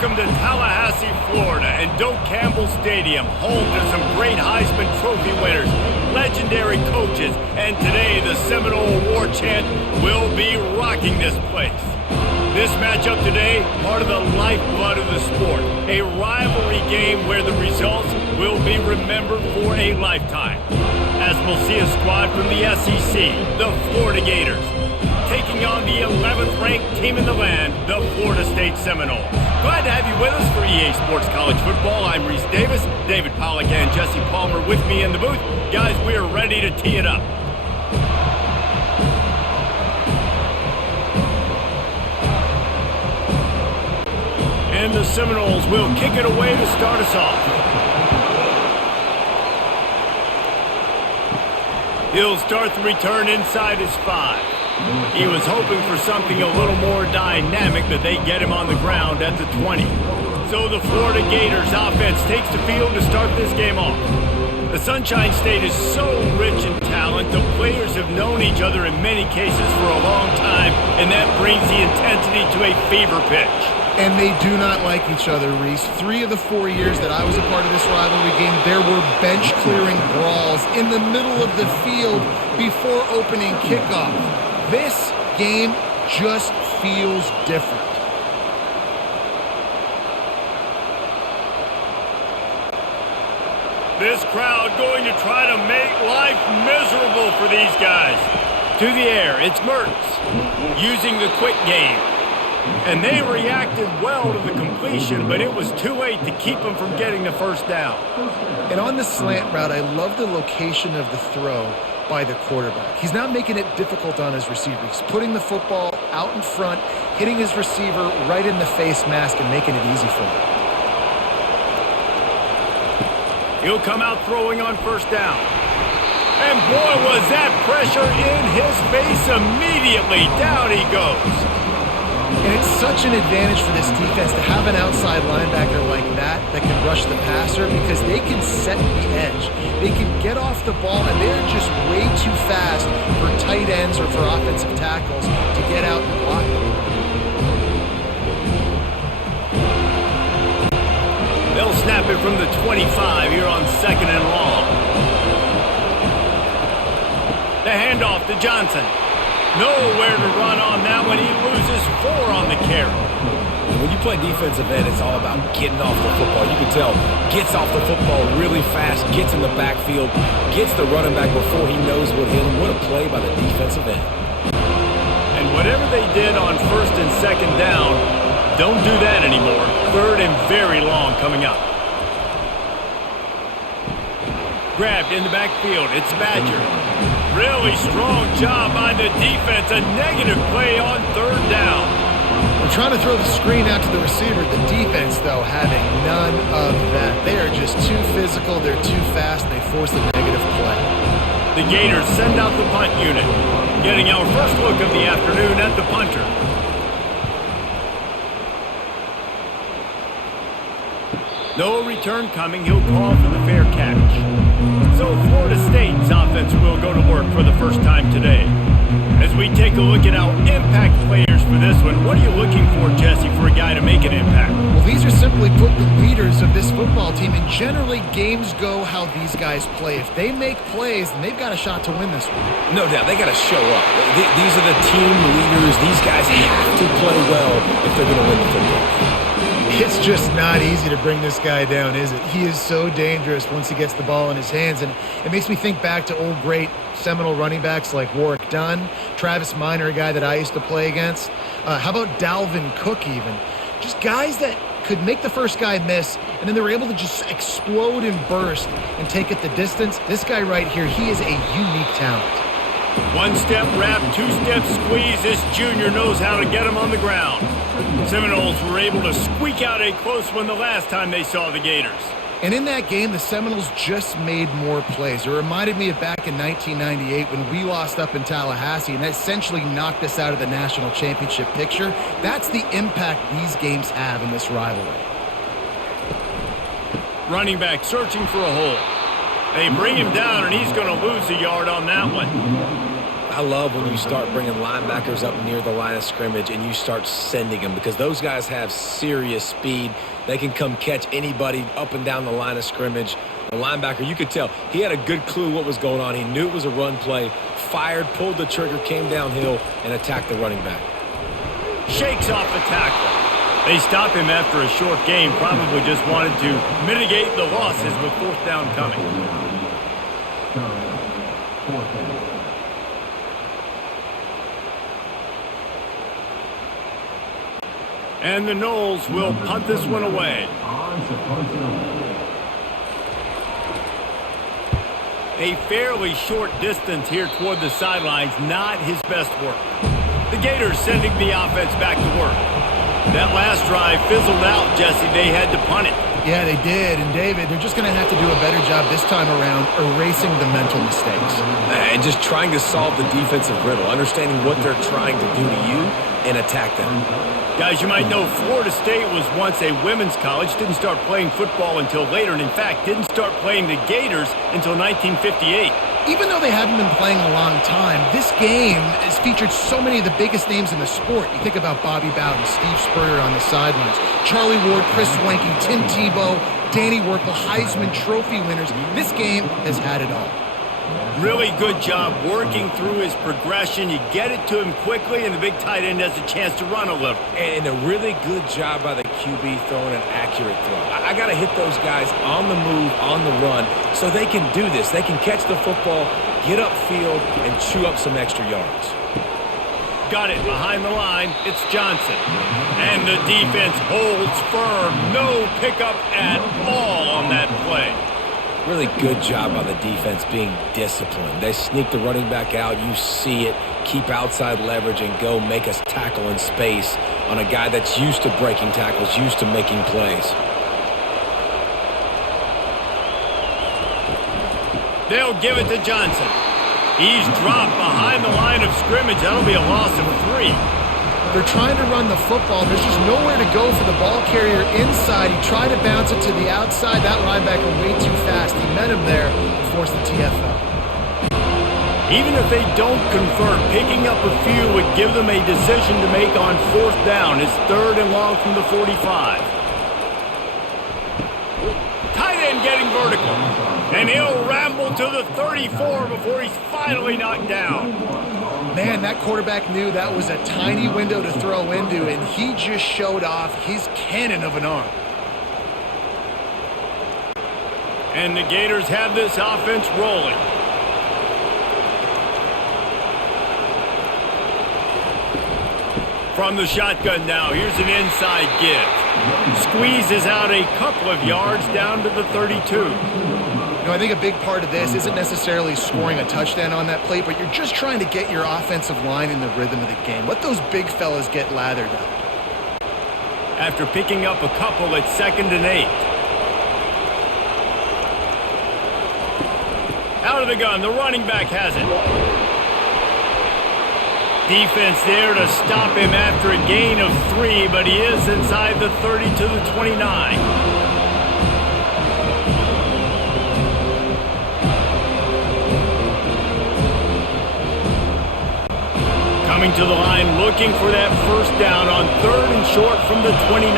Welcome to Tallahassee, Florida, and Doak Campbell Stadium, home to some great Heisman Trophy winners, legendary coaches, and today the Seminole War Chant will be rocking this place. This matchup today, part of the lifeblood of the sport, a rivalry game where the results will be remembered for a lifetime. As we'll see a squad from the SEC, the Florida Gators, taking on the 11th ranked team in the land, the Florida State Seminoles. Glad to have you with us for EA Sports College Football. I'm Reese Davis, David Pollack and Jesse Palmer with me in the booth. Guys, we are ready to tee it up. And the Seminoles will kick it away to start us off. He'll start the return inside his 5. He was hoping for something a little more dynamic, but they get him on the ground at the 20. So the Florida Gators offense takes the field to start this game off. The Sunshine State is so rich in talent. The players have known each other in many cases for a long time, and that brings the intensity to a fever pitch. And they do not like each other, Reese. 3 of the 4 years that I was a part of this rivalry game, there were bench-clearing brawls in the middle of the field before opening kickoff. This game just feels different. This crowd going to try to make life miserable for these guys. To the air, it's Mertz using the quick game. And they reacted well to the completion, but it was too late to keep them from getting the first down. And on the slant route, I love the location of the throw by the quarterback. He's not making it difficult on his receiver. He's putting the football out in front, hitting his receiver right in the face mask and making it easy for him. He'll come out throwing on first down. And boy, was that pressure in his face immediately. Down he goes. And it's such an advantage for this defense to have an outside linebacker like that can rush the passer because they can set the edge. They can get off the ball, and they're just way too fast for tight ends or for offensive tackles to get out and block it. They'll snap it from the 25 here on 2nd and long. The handoff to Johnson. Nowhere to run on that one. He loses 4 on the carry. When you play defensive end, it's all about getting off the football. You can tell, gets off the football really fast, gets in the backfield, gets the running back before he knows what hit him. What a play by the defensive end. And whatever they did on 1st and 2nd down, don't do that anymore. 3rd and very long coming up. Grabbed in the backfield. It's Badger. Really strong job by the defense. A negative play on 3rd down. We're trying to throw the screen out to the receiver. The defense, though, having none of that. They are just too physical. They're too fast, and they force a negative play. The Gators send out the punt unit. Getting our first look of the afternoon at the punter. No return coming. He'll call for the fair catch. So Florida State's offense will go to work for the first time today. As we take a look at our impact players for this one, what are you looking for, Jesse, for a guy to make an impact? Well, these are simply put the leaders of this football team, and generally games go how these guys play. If they make plays, then they've got a shot to win this one. No doubt, they got to show up. These are the team leaders. These guys have to play well if they're going to win the football. It's just not easy to bring this guy down, is it? He is so dangerous once he gets the ball in his hands, and it makes me think back to old great Seminole running backs like Warwick Dunn, Travis Minor, a guy that I used to play against. How about Dalvin Cook even? Just guys that could make the first guy miss, and then they were able to just explode and burst and take it the distance. This guy right here, he is a unique talent. 1-step wrap, 2-step squeeze. This junior knows how to get him on the ground. Seminoles were able to squeak out a close one the last time they saw the Gators. And in that game, the Seminoles just made more plays. It reminded me of back in 1998 when we lost up in Tallahassee, and that essentially knocked us out of the national championship picture. That's the impact these games have in this rivalry. Running back searching for a hole. They bring him down, and he's going to lose a yard on that one. I love when you start bringing linebackers up near the line of scrimmage and you start sending them because those guys have serious speed. They can come catch anybody up and down the line of scrimmage. The linebacker, you could tell, he had a good clue what was going on. He knew it was a run play, fired, pulled the trigger, came downhill, and attacked the running back. Shakes off the tackle. They stopped him after a short game, probably just wanted to mitigate the losses with fourth down coming. And the Noles will punt this one away. A fairly short distance here toward the sidelines, not his best work. The Gators sending the offense back to work. That last drive fizzled out, Jesse. They had to punt it. Yeah, they did. And, David, they're just going to have to do a better job this time around erasing the mental mistakes. And just trying to solve the defensive riddle, understanding what they're trying to do to you and attack them. Guys, you might know Florida State was once a women's college, didn't start playing football until later, and in fact, didn't start playing the Gators until 1958. Even though they haven't been playing a long time, this game has featured so many of the biggest names in the sport. You think about Bobby Bowden, Steve Spurrier on the sidelines, Charlie Ward, Chris Wenke, Tim Tebow, Danny Werkle, Heisman Trophy winners. This game has had it all. Really good job working through his progression. You get it to him quickly, and the big tight end has a chance to run a little. And a really good job by the QB throwing an accurate throw. I got to hit those guys on the move, on the run, so they can do this. They can catch the football, get upfield, and chew up some extra yards. Got it behind the line. It's Johnson. And the defense holds firm. No pickup at all on that play. Really good job by the defense being disciplined. They sneak the running back out. You see it. Keep outside leverage and go make us tackle in space on a guy that's used to breaking tackles, used to making plays. They'll give it to Johnson. He's dropped behind the line of scrimmage. That'll be a loss of 3. They're trying to run the football. There's just nowhere to go for the ball carrier inside. He tried to bounce it to the outside. That linebacker way too fast. He met him there and forced the TFL. Even if they don't convert, picking up a few would give them a decision to make on fourth down. It's 3rd and long from the 45. Tight end getting vertical. And he'll ramble to the 34 before he's finally knocked down. Man, that quarterback knew that was a tiny window to throw into, and he just showed off his cannon of an arm. And the Gators have this offense rolling. From the shotgun now, here's an inside give. Squeezes out a couple of yards down to the 32. I think a big part of this isn't necessarily scoring a touchdown on that play, but you're just trying to get your offensive line in the rhythm of the game. Let those big fellas get lathered up. After picking up a couple at 2nd and 8. Out of the gun, the running back has it. Defense there to stop him after a gain of 3, but he is inside the 30 to the 29. Coming to the line, looking for that first down on 3rd and short from the 29.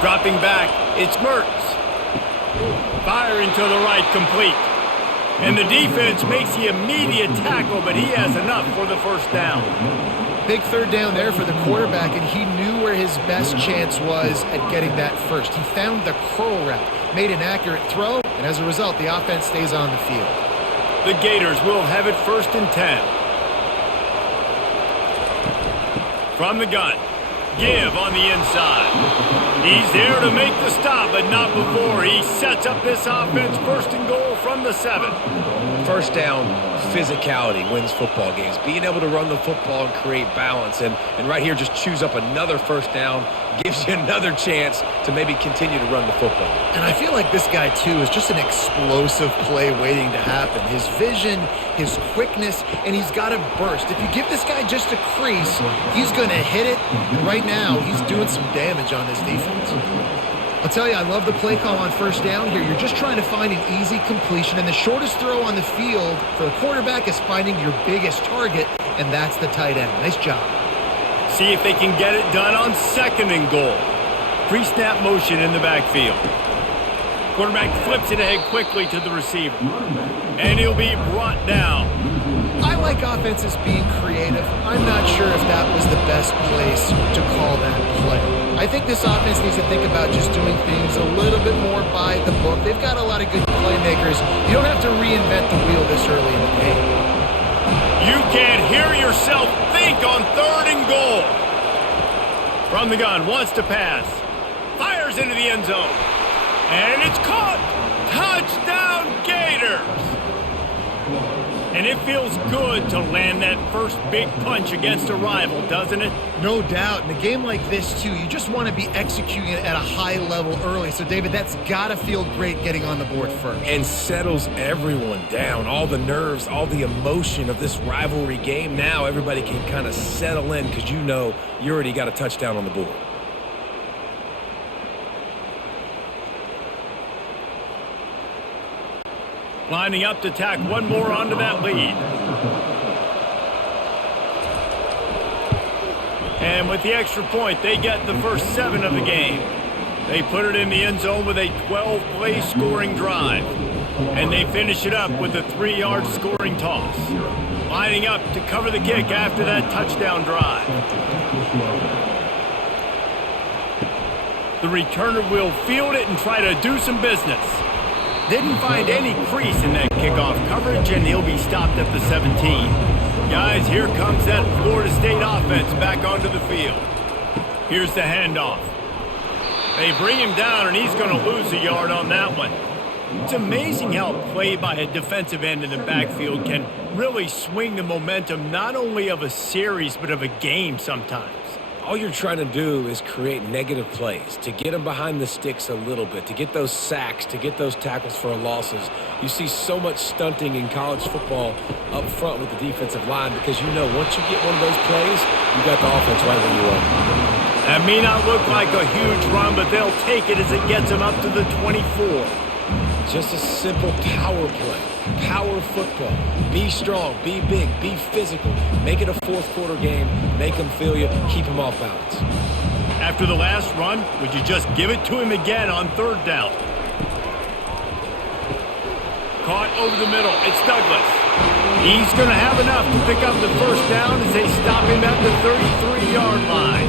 Dropping back, it's Mertz. Firing to the right, complete. And the defense makes the immediate tackle, but he has enough for the first down. Big 3rd down there for the quarterback, and he knew where his best chance was at getting that first. He found the curl route, made an accurate throw, and as a result, the offense stays on the field. The Gators will have it 1st and 10. From the gun. Give on the inside. He's there to make the stop, but not before. He sets up this offense 1st and goal from the 7. First down, physicality wins football games. Being able to run the football and create balance. And right here, just choose up another first down. Gives you another chance to maybe continue to run the football. And I feel like this guy, too, is just an explosive play waiting to happen. His vision, his quickness, and he's got a burst. If you give this guy just a crease, he's going to hit it. And right now, he's doing some damage on this defense. I'll tell you, I love the play call on first down here. You're just trying to find an easy completion, and the shortest throw on the field for the quarterback is finding your biggest target, and that's the tight end. Nice job. See if they can get it done on 2nd and goal. Pre-snap motion in the backfield. Quarterback flips it ahead quickly to the receiver. And he'll be brought down. I like offenses being creative. I'm not sure if that was the best place to call that play. I think this offense needs to think about just doing things a little bit more by the book. They've got a lot of good playmakers. You don't have to reinvent the wheel this early in the game. You can't hear yourself think on 3rd and goal. From the gun, wants to pass. Fires into the end zone. And it's caught. Touchdown Gators. And it feels good to land that first big punch against a rival, doesn't it? No doubt. In a game like this, too, you just want to be executing it at a high level early. So, David, that's got to feel great getting on the board first. And settles everyone down. All the nerves, all the emotion of this rivalry game. Now everybody can kind of settle in because you know you already got a touchdown on the board. Lining up to tack one more onto that lead. And with the extra point, they get the first 7 of the game. They put it in the end zone with a 12-play scoring drive. And they finish it up with a 3-yard scoring toss. Lining up to cover the kick after that touchdown drive. The returner will field it and try to do some business. Didn't find any crease in that kickoff coverage, and he'll be stopped at the 17. Guys, here comes that Florida State offense back onto the field. Here's the handoff. They bring him down, and he's going to lose a yard on that one. It's amazing how play by a defensive end in the backfield can really swing the momentum not only of a series, but of a game sometimes. All you're trying to do is create negative plays, to get them behind the sticks a little bit, to get those sacks, to get those tackles for losses. You see so much stunting in college football up front with the defensive line because you know once you get one of those plays, you got the offense right where you are. That may not look like a huge run, but they'll take it as it gets them up to the 24. Just a simple power play. Power football. Be strong, be big, be physical. Make it a fourth quarter game. Make them feel you. Keep them off balance. After the last run, would you just give it to him again on 3rd down? Caught over the middle. It's Douglas. He's going to have enough to pick up the first down as they stop him at the 33-yard line.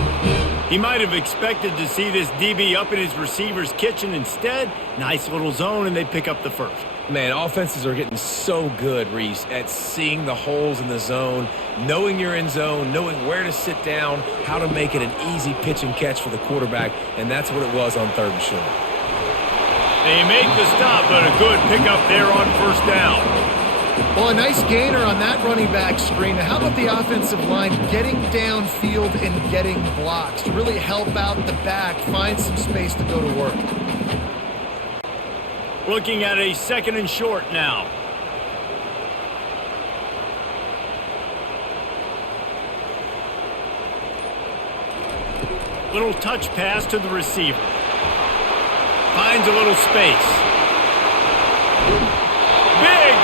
He might have expected to see this DB up in his receiver's kitchen. Instead, nice little zone, and they pick up the first. Man, offenses are getting so good, Reese, at seeing the holes in the zone, knowing you're in zone, knowing where to sit down, how to make it an easy pitch and catch for the quarterback, and that's what it was on 3rd and short. They make the stop, but a good pickup there on first down. Well, a nice gainer on that running back screen. Now, how about the offensive line getting downfield and getting blocks to really help out the back, find some space to go to work? Looking at a 2nd and short now. Little touch pass to the receiver. Finds a little space.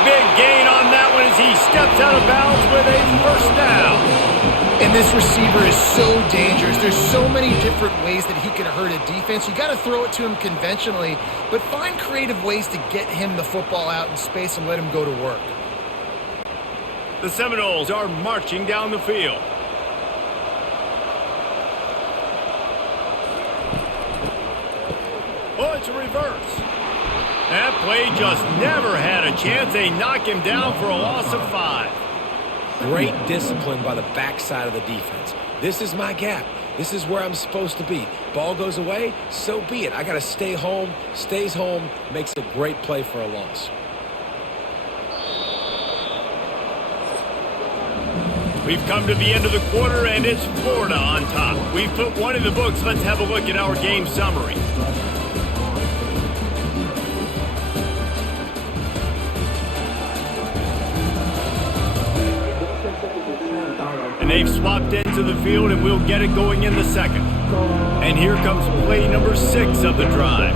Big gain on that one as he steps out of bounds with a first down. And this receiver is so dangerous. There's so many different ways that he can hurt a defense. You got to throw it to him conventionally, but find creative ways to get him the football out in space and let him go to work. The Seminoles are marching down the field. Oh, it's a reverse. That play just never had a chance. They knock him down for a loss of 5. Great discipline by the backside of the defense. This is my gap. This is where I'm supposed to be. Ball goes away, so be it. I got to stay home. Stays home, makes a great play for a loss. We've come to the end of the quarter, and it's Florida on top. We've put one in the books. Let's have a look at our game summary. And They've swapped ends of the field, and we'll get it going in the second. And here comes play number 6 of the drive.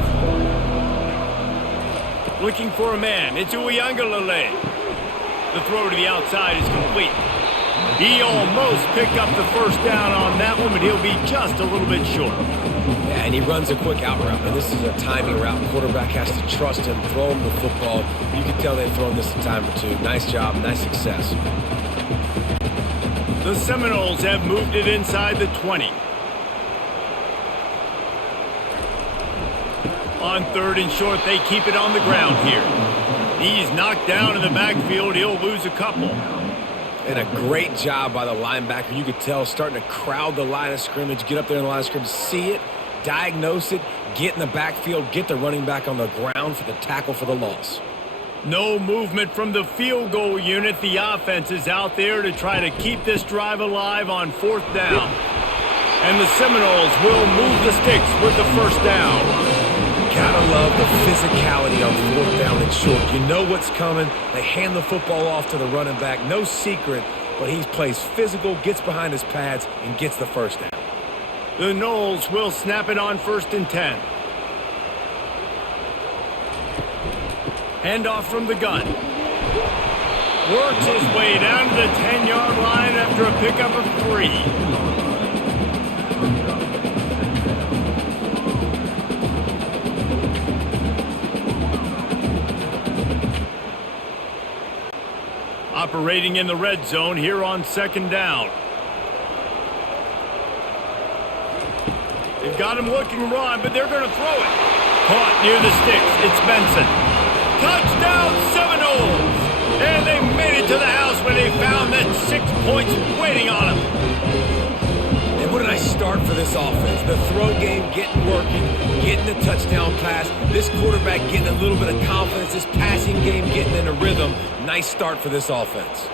Looking for a man. It's Uiagalelei. The throw to the outside is complete. He almost picked up the first down on that one, but he'll be just a little bit short. Yeah, and he runs a quick out route. And this is a timing route. Quarterback has to trust him, throw him the football. You can tell they've thrown this a time or two. Nice job, nice success. The Seminoles have moved it inside the 20. On 3rd and short, they keep it on the ground here. He's knocked down in the backfield. He'll lose a couple. And a great job by the linebacker. You could tell starting to crowd the line of scrimmage, get up there in the line of scrimmage, see it, diagnose it, get in the backfield, get the running back on the ground for the tackle for the loss. No movement from the field goal unit. The offense is out there to try to keep this drive alive on 4th down. And the Seminoles will move the sticks with the first down. Gotta love the physicality on 4th down and short. You know what's coming. They hand the football off to the running back. No secret, but he plays physical, gets behind his pads, and gets the first down. The Noles will snap it on 1st and 10. Handoff from the gun. Works his way down to the 10-yard line after a pickup of 3. Operating in the red zone here on 2nd down. They've got him looking run, but they're going to throw it. Caught near the sticks. It's Benson. Touchdown Seminoles! And they made it to the house when they found that 6 points waiting on them. And what a nice start for this offense. The throw game getting working, getting the touchdown pass. This quarterback getting a little bit of confidence. This passing game getting in a rhythm. Nice start for this offense.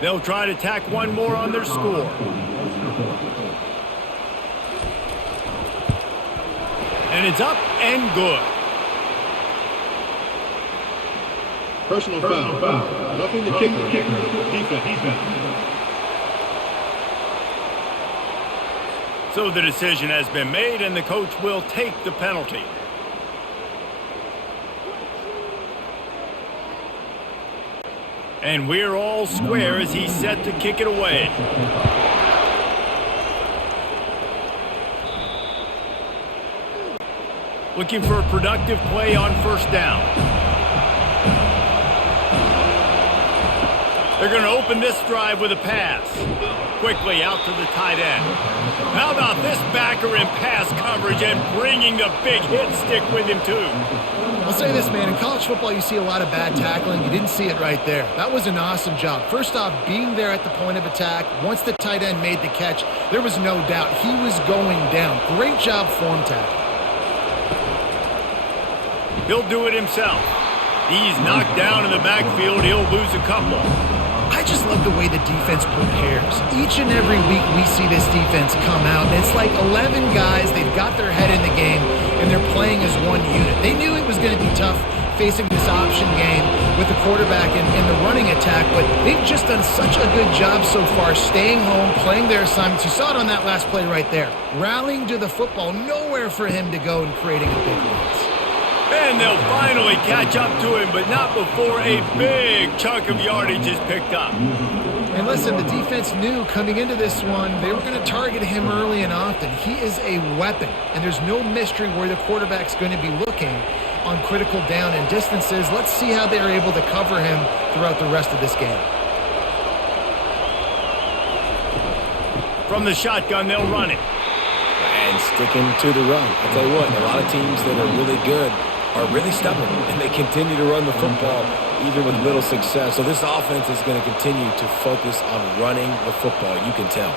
They'll try to tack one more on their score. And it's up and good. Personal foul. Roughing the kicker. Defense. So the decision has been made, and the coach will take the penalty. And we're all square as he's set to kick it away. Looking for a productive play on 1st down. They're going to open this drive with a pass. Quickly out to the tight end. How about this backer in pass coverage and bringing the big hit stick with him too? I'll say this, man. In college football, you see a lot of bad tackling. You didn't see it right there. That was an awesome job. First off, being there at the point of attack. Once the tight end made the catch, there was no doubt he was going down. Great job form tackle. He'll do it himself. He's knocked down in the backfield. He'll lose a couple. I just love the way the defense prepares. Each and every week we see this defense come out, and it's like 11 guys. They've got their head in the game, and they're playing as one unit. They knew it was going to be tough facing this option game with the quarterback in the running attack, but they've just done such a good job so far staying home, playing their assignments. You saw it on that last play right there. Rallying to the football, nowhere for him to go and creating a big loss. And they'll finally catch up to him, but not before a big chunk of yardage is picked up. And listen, the defense knew coming into this one, they were going to target him early and often. He is a weapon, and there's no mystery where the quarterback's going to be looking on critical down and distances. Let's see how they're able to cover him throughout the rest of this game. From the shotgun, they'll run it. And sticking to the run. I'll tell you what, a lot of teams that are really good are really stubborn, and they continue to run the football even with little success. So this offense is going to continue to focus on running the football. You can tell.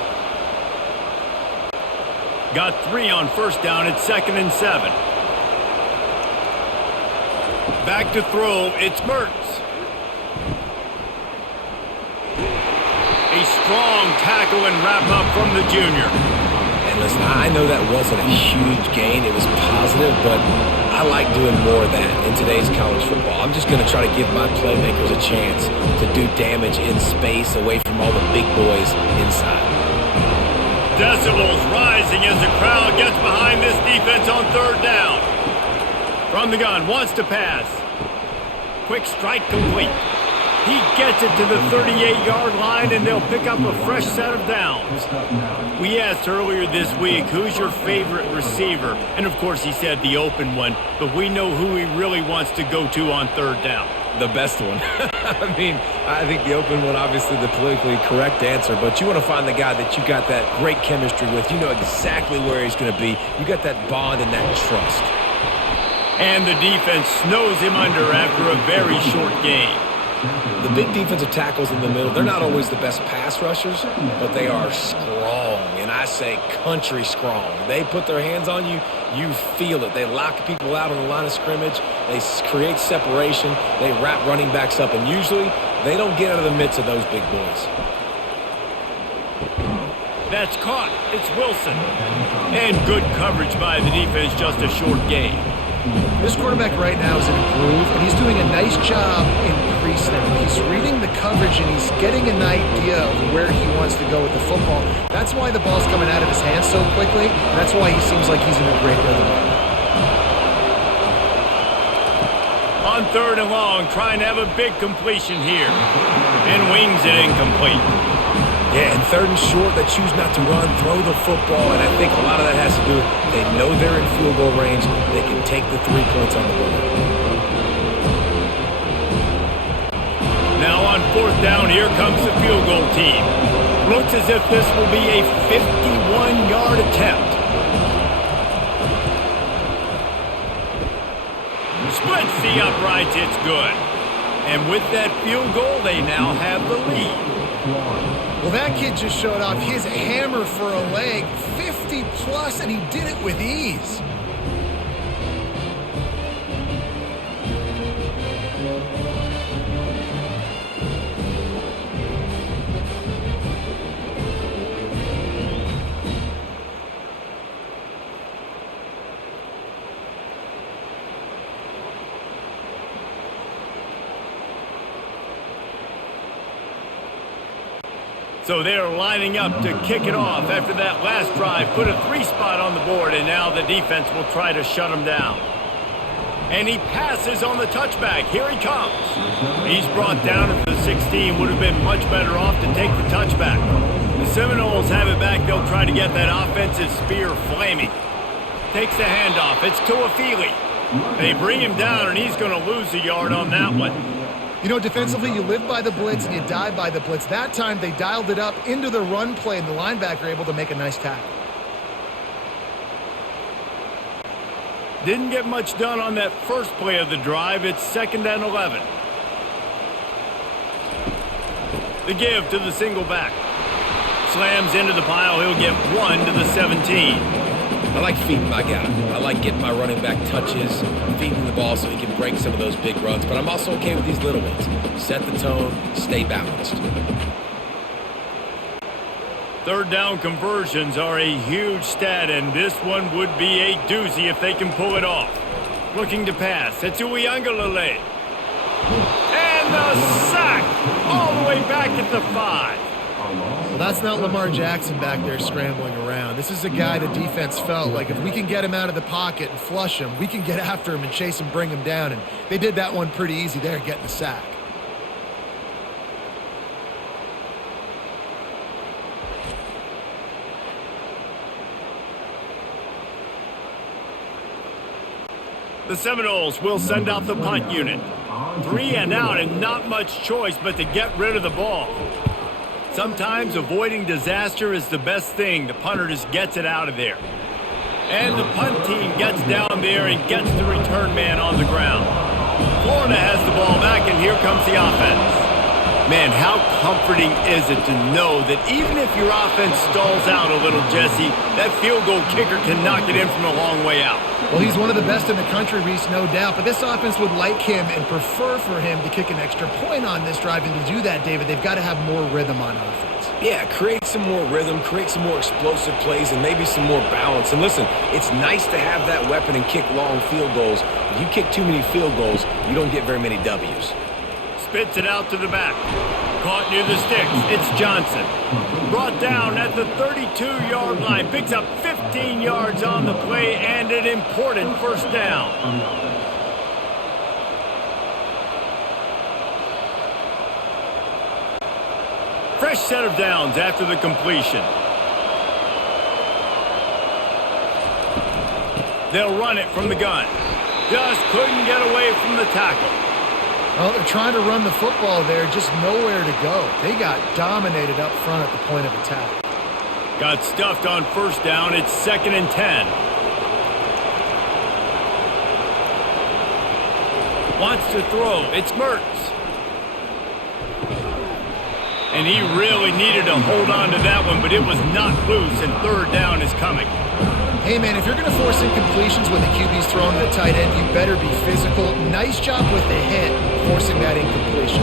Got 3 on 1st down at 2nd and 7. Back to throw, it's Mertz. A strong tackle and wrap-up from the junior. And listen, I know that wasn't a huge gain. It was positive, but I like doing more of that in today's college football. I'm just going to try to give my playmakers a chance to do damage in space away from all the big boys inside. Decibels rising as the crowd gets behind this defense on third down. From the gun, wants to pass. Quick strike complete. He gets it to the 38-yard line, and they'll pick up a fresh set of downs. We asked earlier this week, who's your favorite receiver? And, of course, he said the open one, but we know who he really wants to go to on third down. The best one. I mean, I think the open one, obviously the politically correct answer, but you want to find the guy that you got that great chemistry with. You know exactly where he's going to be. You got that bond and that trust. And the defense snows him under after a very short gain. The big defensive tackles in the middle, they're not always the best pass rushers, but they are strong, and I say country strong. They put their hands on you, you feel it. They lock people out on the line of scrimmage. They create separation. They wrap running backs up, and usually they don't get out of the midst of those big boys. That's caught. It's Wilson. And good coverage by the defense, just a short gain. This quarterback right now is in a groove, and he's doing a nice job in pre-snap. He's reading the coverage, and he's getting an idea of where he wants to go with the football. That's why the ball's coming out of his hands so quickly, and that's why he seems like he's in a great rhythm right now. On third and long, trying to have a big completion here. And wings it incomplete. Yeah, and third and short, they choose not to run, throw the football, and I think a lot of that has to do with they know they're in field goal range. They can take the 3 points on the board. Now on fourth down, here comes the field goal team. Looks as if this will be a 51-yard attempt. Splits the uprights, it's good. And with that field goal, they now have the lead. Well, that kid just showed off his hammer for a leg, 50-plus, and he did it with ease. So they're lining up to kick it off after that last drive. Put a 3-spot on the board, and now the defense will try to shut him down. And he passes on the touchback. Here he comes. He's brought down at the 16. Would have been much better off to take the touchback. The Seminoles have it back. They'll try to get that offensive spear flaming. Takes the handoff. It's Tuafili. They bring him down, and he's going to lose a yard on that one. You know, defensively, you live by the blitz and you die by the blitz. That time, they dialed it up into the run play, and the linebacker able to make a nice tackle. Didn't get much done on that first play of the drive. It's 2nd and 11. The give to the single back. Slams into the pile. He'll get 1 to the 17. I like feeding my guy. I like getting my running back touches, feeding the ball so he can break some of those big runs. But I'm also okay with these little ones. Set the tone, stay balanced. Third down conversions are a huge stat, and this one would be a doozy if they can pull it off. Looking to pass. It's Uiagalelei. And the sack all the way back at the 5. Well, that's not Lamar Jackson back there scrambling around. This is a guy the defense felt like if we can get him out of the pocket and flush him, we can get after him and chase him, bring him down. And they did that one pretty easy there, getting the sack. The Seminoles will send out the punt unit. 3 and out, and not much choice but to get rid of the ball. Sometimes avoiding disaster is the best thing. The punter just gets it out of there. And the punt team gets down there and gets the return man on the ground. Florida has the ball back, and here comes the offense. Man, how comforting is it to know that even if your offense stalls out a little, Jesse, that field goal kicker can knock it in from a long way out. Well, he's one of the best in the country, Reese, no doubt. But this offense would like him and prefer for him to kick an extra point on this drive. And to do that, David, they've got to have more rhythm on offense. Yeah, create some more rhythm, create some more explosive plays, and maybe some more balance. And listen, it's nice to have that weapon and kick long field goals. If you kick too many field goals, you don't get very many W's. Spits it out to the back. Caught near the sticks. It's Johnson. Brought down at the 32-yard line. Picks up 15 yards on the play and an important first down. Fresh set of downs after the completion. They'll run it from the gun. Just couldn't get away from the tackle. Well, they're trying to run the football there, just nowhere to go. They got dominated up front at the point of attack. Got stuffed on first down. It's 2nd and 10. Wants to throw. It's Mertz. And he really needed to hold on to that one, but it was not loose, and 3rd down is coming. Hey, man, if you're going to force incompletions when the QB's thrown to the tight end, you better be physical. Nice job with the hit, forcing that incompletion.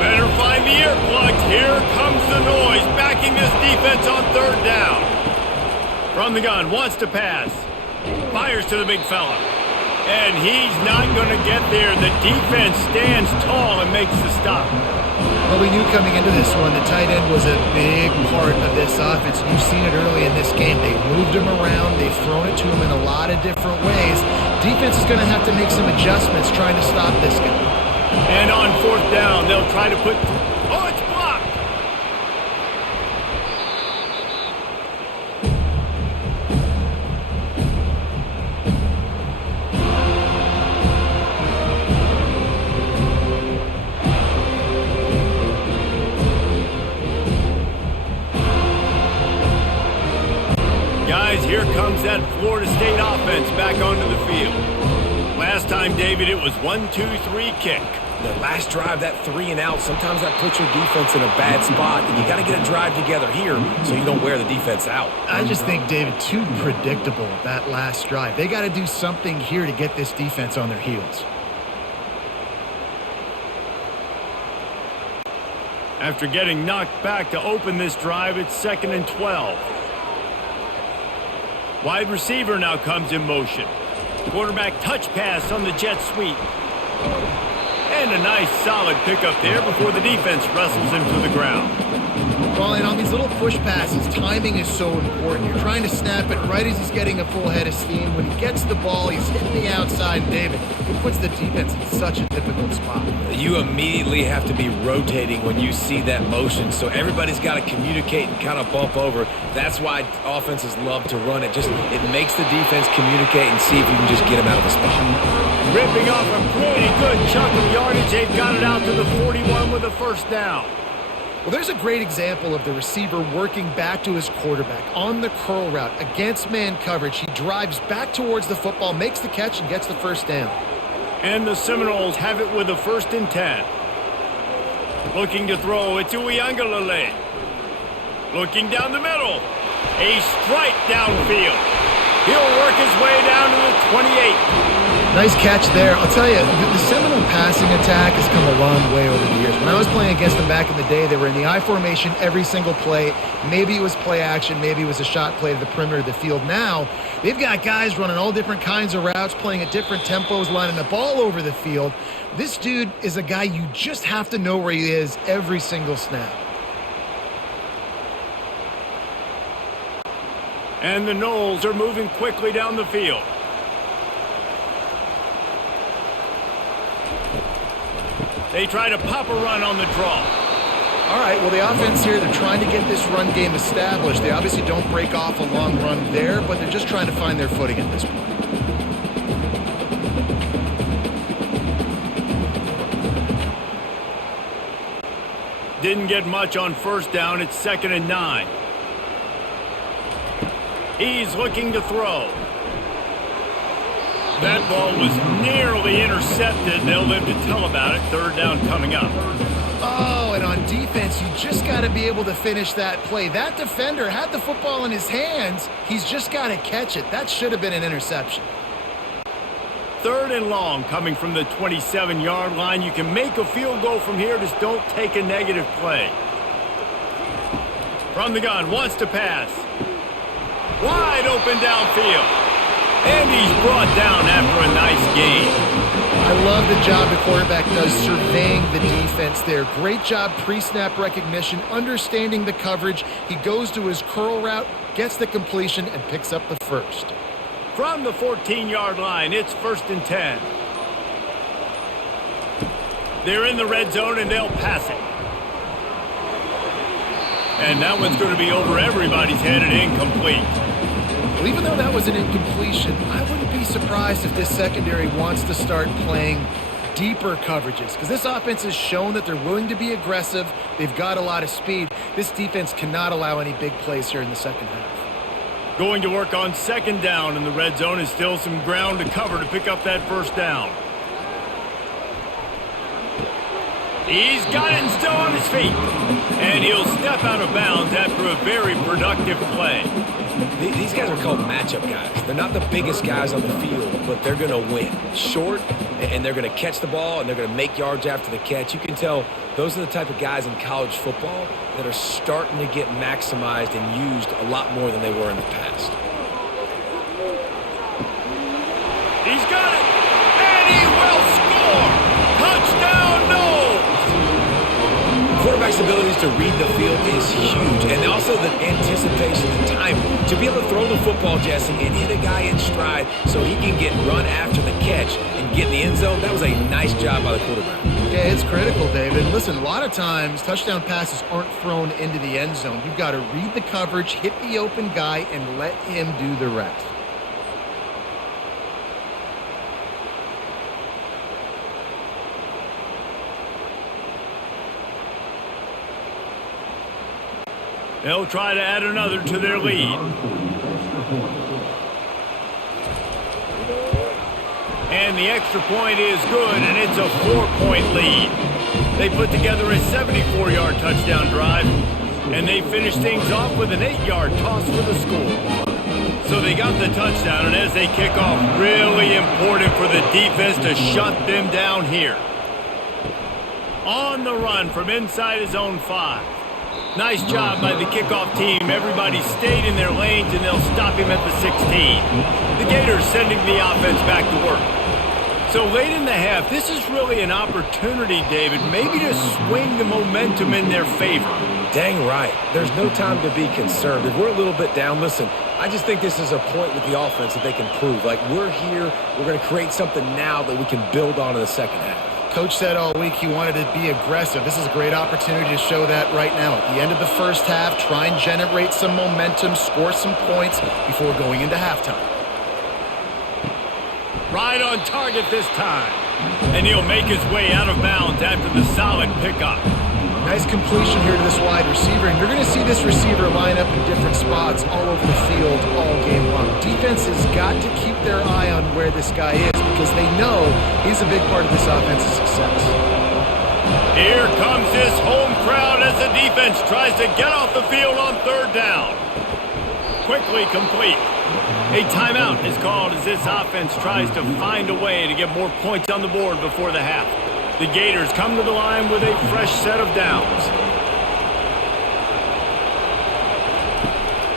Better find the earplugs. Here comes the noise, backing this defense on 3rd down. From the gun, wants to pass. Fires to the big fella. And he's not going to get there. The defense stands tall and makes the stop. Well, we knew coming into this one the tight end was a big part of this offense. You've seen it early in this game. They moved him around. They've thrown it to him in a lot of different ways. Defense is going to have to make some adjustments trying to stop this guy. And on 4th down, they'll try to put... Oh, it's blocked! Guys, here comes that Florida State offense back onto the field. Last time, David, it was 1-2-3 kick. The last drive, that 3 and out, sometimes that puts your defense in a bad spot, and you got to get a drive together here so you don't wear the defense out. I just think, David, too predictable that last drive. They got to do something here to get this defense on their heels. After getting knocked back to open this drive, it's 2nd and 12. Wide receiver now comes in motion. Quarterback touch pass on the jet sweep. And a nice solid pickup there before the defense wrestles him to the ground. Well, and on these little push passes, timing is so important. You're trying to snap it right as he's getting a full head of steam. When he gets the ball, he's hitting the outside, and David, it puts the defense in such a difficult spot. You immediately have to be rotating when you see that motion, so everybody's got to communicate and kind of bump over. That's why offenses love to run it. It makes the defense communicate and see if you can just get him out of the spot. Ripping off a pretty good chunk of yardage. They've got it out to the 41 with a first down. Well, there's a great example of the receiver working back to his quarterback on the curl route against man coverage. He drives back towards the football, makes the catch, and gets the first down. And the Seminoles have it with a 1st and 10. Looking to throw, it's Uiagalelei. Looking down the middle. A strike downfield. He'll work his way down to the 28. Nice catch there. I'll tell you, the Seminole passing attack has come a long way over the years. When I was playing against them back in the day, they were in the I formation every single play. Maybe it was play action. Maybe it was a shot play to the perimeter of the field. Now, they've got guys running all different kinds of routes, playing at different tempos, lining the ball over the field. This dude is a guy you just have to know where he is every single snap. And the Noles are moving quickly down the field. They try to pop a run on the draw. All right, well, the offense here, they're trying to get this run game established. They obviously don't break off a long run there, but they're just trying to find their footing at this point. Didn't get much on first down. It's 2nd and 9. He's looking to throw. That ball was nearly intercepted. They'll live to tell about it. 3rd down coming up. Oh, and on defense, you just got to be able to finish that play. That defender had the football in his hands. He's just got to catch it. That should have been an interception. 3rd and long coming from the 27-yard line. You can make a field goal from here. Just don't take a negative play. From the gun, wants to pass. Wide open downfield. And he's brought down after a nice gain. I love the job the quarterback does surveying the defense there. Great job pre-snap recognition, understanding the coverage. He goes to his curl route, gets the completion, and picks up the first. From the 14-yard line, it's 1st and 10. They're in the red zone, and they'll pass it. And that one's going to be over everybody's head and incomplete. Well, even though that was an incompletion, I wouldn't be surprised if this secondary wants to start playing deeper coverages, because this offense has shown that they're willing to be aggressive. They've got a lot of speed. This defense cannot allow any big plays here in the second half. Going to work on 2nd down in the red zone, and still some ground to cover to pick up that 1st down. He's got it and still on his feet. And he'll step out of bounds after a very productive play. These guys are called matchup guys. They're not the biggest guys on the field, but they're going to win. Short, and they're going to catch the ball, and they're going to make yards after the catch. You can tell those are the type of guys in college football that are starting to get maximized and used a lot more than they were in the past. He's got it, and he will score. Touchdown, Noles. Quarterback's abilities to read the field is huge, and also the anticipation and time to be able to throw the football, Jesse, and hit a guy in stride so he can get run after the catch and get in the end zone. That was a nice job by the quarterback. Yeah, it's critical, David. Listen, a lot of times touchdown passes aren't thrown into the end zone. You've got to read the coverage, hit the open guy, and let him do the rest. They'll try to add another to their lead. And the extra point is good, and it's a 4-point lead. They put together a 74-yard touchdown drive, and they finish things off with an 8-yard toss for the score. So they got the touchdown, and as they kick off, really important for the defense to shut them down here. On the run from inside his own 5. Nice job by the kickoff team. Everybody stayed in their lanes, and they'll stop him at the 16. The Gators sending the offense back to work. So late in the half, this is really an opportunity, David, maybe to swing the momentum in their favor. Dang right. There's no time to be concerned. If we're a little bit down, listen, I just think this is a point with the offense that they can prove. Like, we're here, we're going to create something now that we can build on in the second half. Coach said all week he wanted to be aggressive. This is a great opportunity to show that right now. At the end of the first half, try and generate some momentum, score some points before going into halftime. Right on target this time. And he'll make his way out of bounds after the solid pickup. Nice completion here to this wide receiver, and you're going to see this receiver line up in different spots all over the field all game long. Defense has got to keep their eye on where this guy is because they know he's a big part of this offense's success. Here comes this home crowd as the defense tries to get off the field on 3rd down. Quickly complete. A timeout is called as this offense tries to find a way to get more points on the board before the half. The Gators come to the line with a fresh set of downs.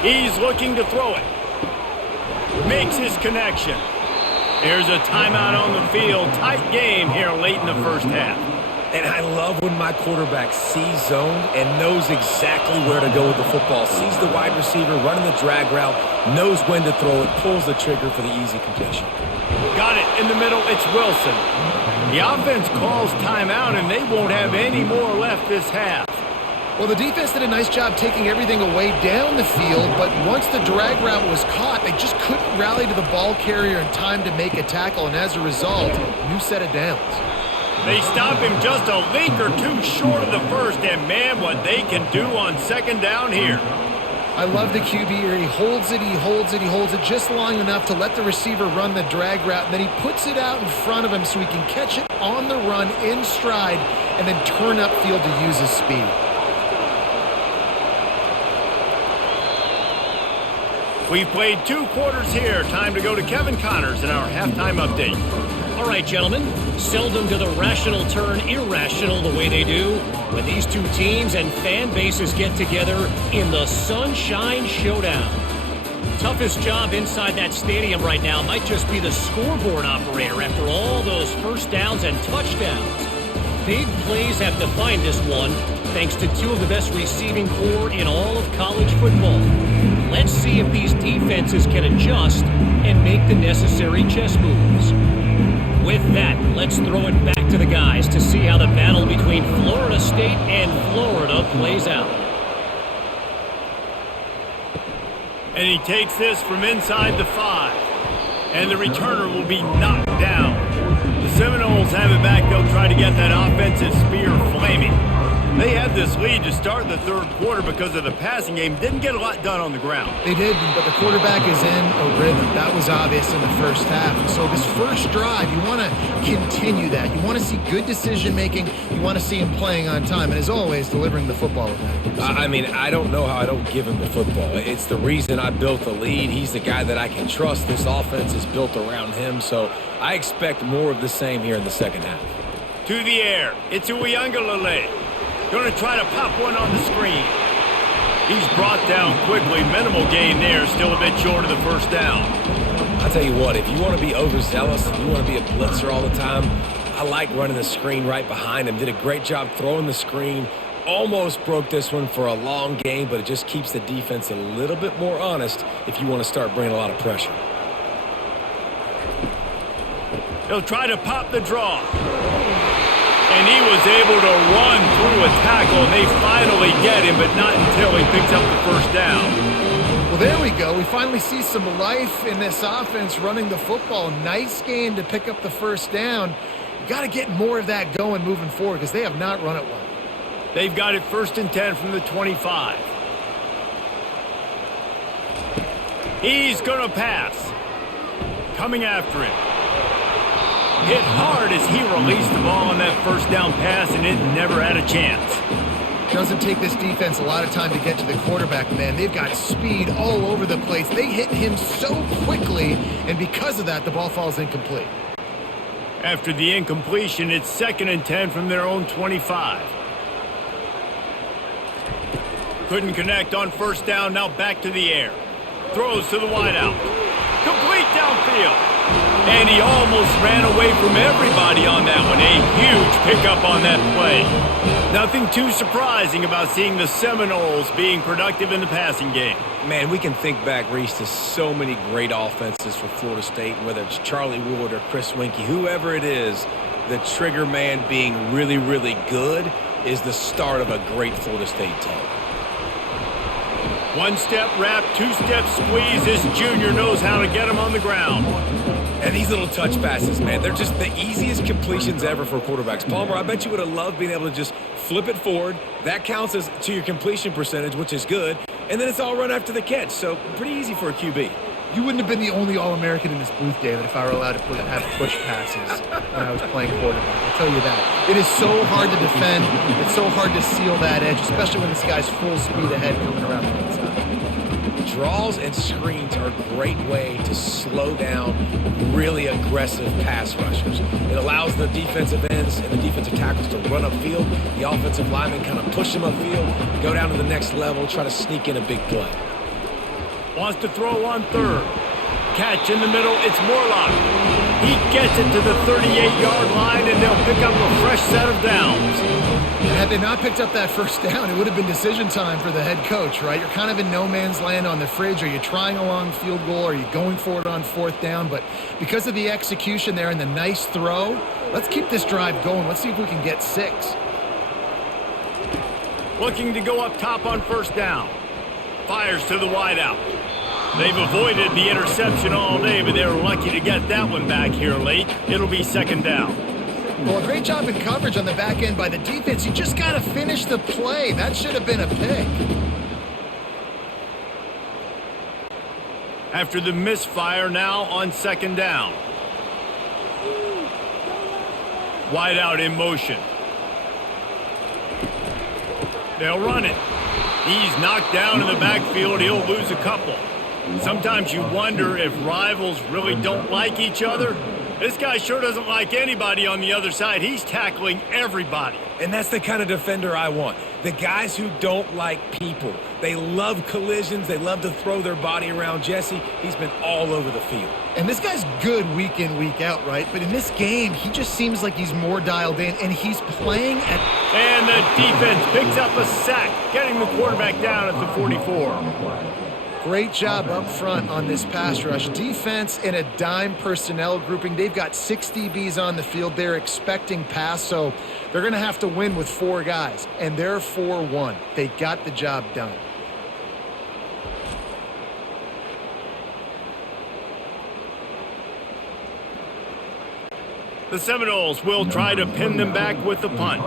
He's looking to throw it. Makes his connection. Here's a timeout on the field. Tight game here late in the first half. And I love when my quarterback sees zone and knows exactly where to go with the football. Sees the wide receiver running the drag route, knows when to throw it, pulls the trigger for the easy completion. Got it in the middle. It's Wilson. The offense calls timeout, and they won't have any more left this half. Well, the defense did a nice job taking everything away down the field, but once the drag route was caught, they just couldn't rally to the ball carrier in time to make a tackle, and as a result, new set of downs. They stop him just a link or two short of the first, and man, what they can do on 2nd down here. I love the QB here. He holds it, he holds it, he holds it just long enough to let the receiver run the drag route, and then he puts it out in front of him so he can catch it on the run in stride and then turn upfield to use his speed. We've played 2 quarters here. Time to go to Kevin Connors in our halftime update. All right, gentlemen. Seldom do the rational turn irrational the way they do when these two teams and fan bases get together in the Sunshine Showdown. Toughest job inside that stadium right now might just be the scoreboard operator after all those first downs and touchdowns. Big plays have defined this one, thanks to 2 of the best receiving corps in all of college football. Let's see if these defenses can adjust and make the necessary chess moves. With that, let's throw it back to the guys to see how the battle between Florida State and Florida plays out. And he takes this from inside the 5. And the returner will be knocked down. The Seminoles have it back. They'll try to get that offensive spear flaming. They had this lead to start the 3rd quarter because of the passing game. Didn't get a lot done on the ground. They did, but the quarterback is in a rhythm. That was obvious in the first half. And so this first drive, you want to continue that. You want to see good decision-making. You want to see him playing on time. And as always, delivering the football. I mean, I don't know how I don't give him the football. It's the reason I built the lead. He's the guy that I can trust. This offense is built around him. So I expect more of the same here in the second half. To the air. It's Uiagalelei. Going to try to pop one on the screen. He's brought down quickly. Minimal gain there. Still a bit short of the first down. I'll tell you what, if you want to be overzealous, if you want to be a blitzer all the time, I like running the screen right behind him. Did a great job throwing the screen. Almost broke this one for a long game, but it just keeps the defense a little bit more honest if you want to start bringing a lot of pressure. He'll try to pop the draw. And he was able to run through a tackle, and they finally get him, but not until he picks up the first down. Well, there we go. We finally see some life in this offense running the football. Nice game to pick up the first down. You got to get more of that going moving forward because they have not run it well. They've got it 1st and 10 from the 25. He's going to pass. Coming after him. Hit hard as he released the ball on that first down pass, and it never had a chance. Doesn't take this defense a lot of time to get to the quarterback, man. They've got speed all over the place. They hit him so quickly, and because of that, the ball falls incomplete. After the incompletion, it's 2nd and 10 from their own 25. Couldn't connect on first down, now back to the air. Throws to the wideout. Complete downfield. And he almost ran away from everybody on that one. A huge pickup on that play. Nothing too surprising about seeing the Seminoles being productive in the passing game. Man, we can think back, Reese, to so many great offenses for Florida State, whether it's Charlie Wood or Chris Winkie, whoever it is, the trigger man being really, really good is the start of a great Florida State team. 1-step wrap, 2-step squeeze. This junior knows how to get him on the ground. And these little touch passes, man, they're just the easiest completions ever for quarterbacks. Palmer, I bet you would have loved being able to just flip it forward. That counts as to your completion percentage, which is good. And then it's all run after the catch, so pretty easy for a QB. You wouldn't have been the only All-American in this booth, David, if I were allowed to have push passes when I was playing quarterback. I'll tell you that. It is so hard to defend. It's so hard to seal that edge, especially when this guy's full speed ahead coming around the inside. Draws and screens are a great way to slow down really aggressive pass rushers. It allows the defensive ends and the defensive tackles to run upfield. The offensive linemen kind of push them upfield, go down to the next level, try to sneak in a big play. Wants to throw on 3rd. Catch in the middle, it's Morlock. He gets it to the 38-yard line, and they'll pick up a fresh set of downs. And had they not picked up that first down, it would have been decision time for the head coach, right? You're kind of in no man's land on the fridge. Are you trying a long field goal? Are you going for it on 4th down? But because of the execution there and the nice throw, let's keep this drive going. Let's see if we can get 6. Looking to go up top on first down. Fires to the wideout. They've avoided the interception all day, but they were lucky to get that one back here late. It'll be 2nd down. Well, a great job in coverage on the back end by the defense. You just got to finish the play. That should have been a pick. After the misfire, now on 2nd down. Wide out in motion. They'll run it. He's knocked down in the backfield. He'll lose a couple. Sometimes you wonder if rivals really don't like each other. This guy sure doesn't like anybody on the other side. He's tackling everybody. And that's the kind of defender I want. The guys who don't like people. They love collisions. They love to throw their body around. Jesse, he's been all over the field. And this guy's good week in, week out, right? But in this game, he just seems like he's more dialed in, and he's playing at... And the defense picks up a sack, getting the quarterback down at the 44. Great job up front on this pass rush. Defense in a dime personnel grouping. They've got 6 DBs on the field. They're expecting pass, so they're going to have to win with 4 guys. And they're 4-1. They got the job done. The Seminoles will try to pin them back with the punt.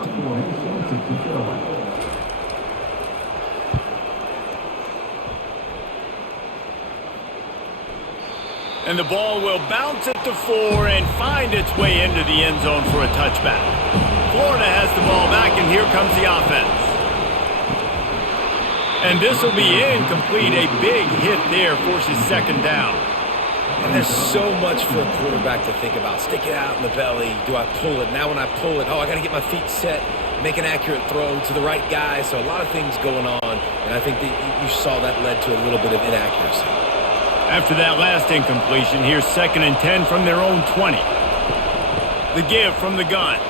And the ball will bounce at the 4 and find its way into the end zone for a touchback. Florida has the ball back, and here comes the offense. And this will be incomplete. A big hit there forces second down. And there's so much for a quarterback to think about. Stick it out in the belly. Do I pull it? Now when I pull it, I got to get my feet set, make an accurate throw to the right guy. So a lot of things going on, and I think that you saw that led to a little bit of inaccuracy. After that last incompletion, here's 2nd and 10 from their own 20. The give from the gun.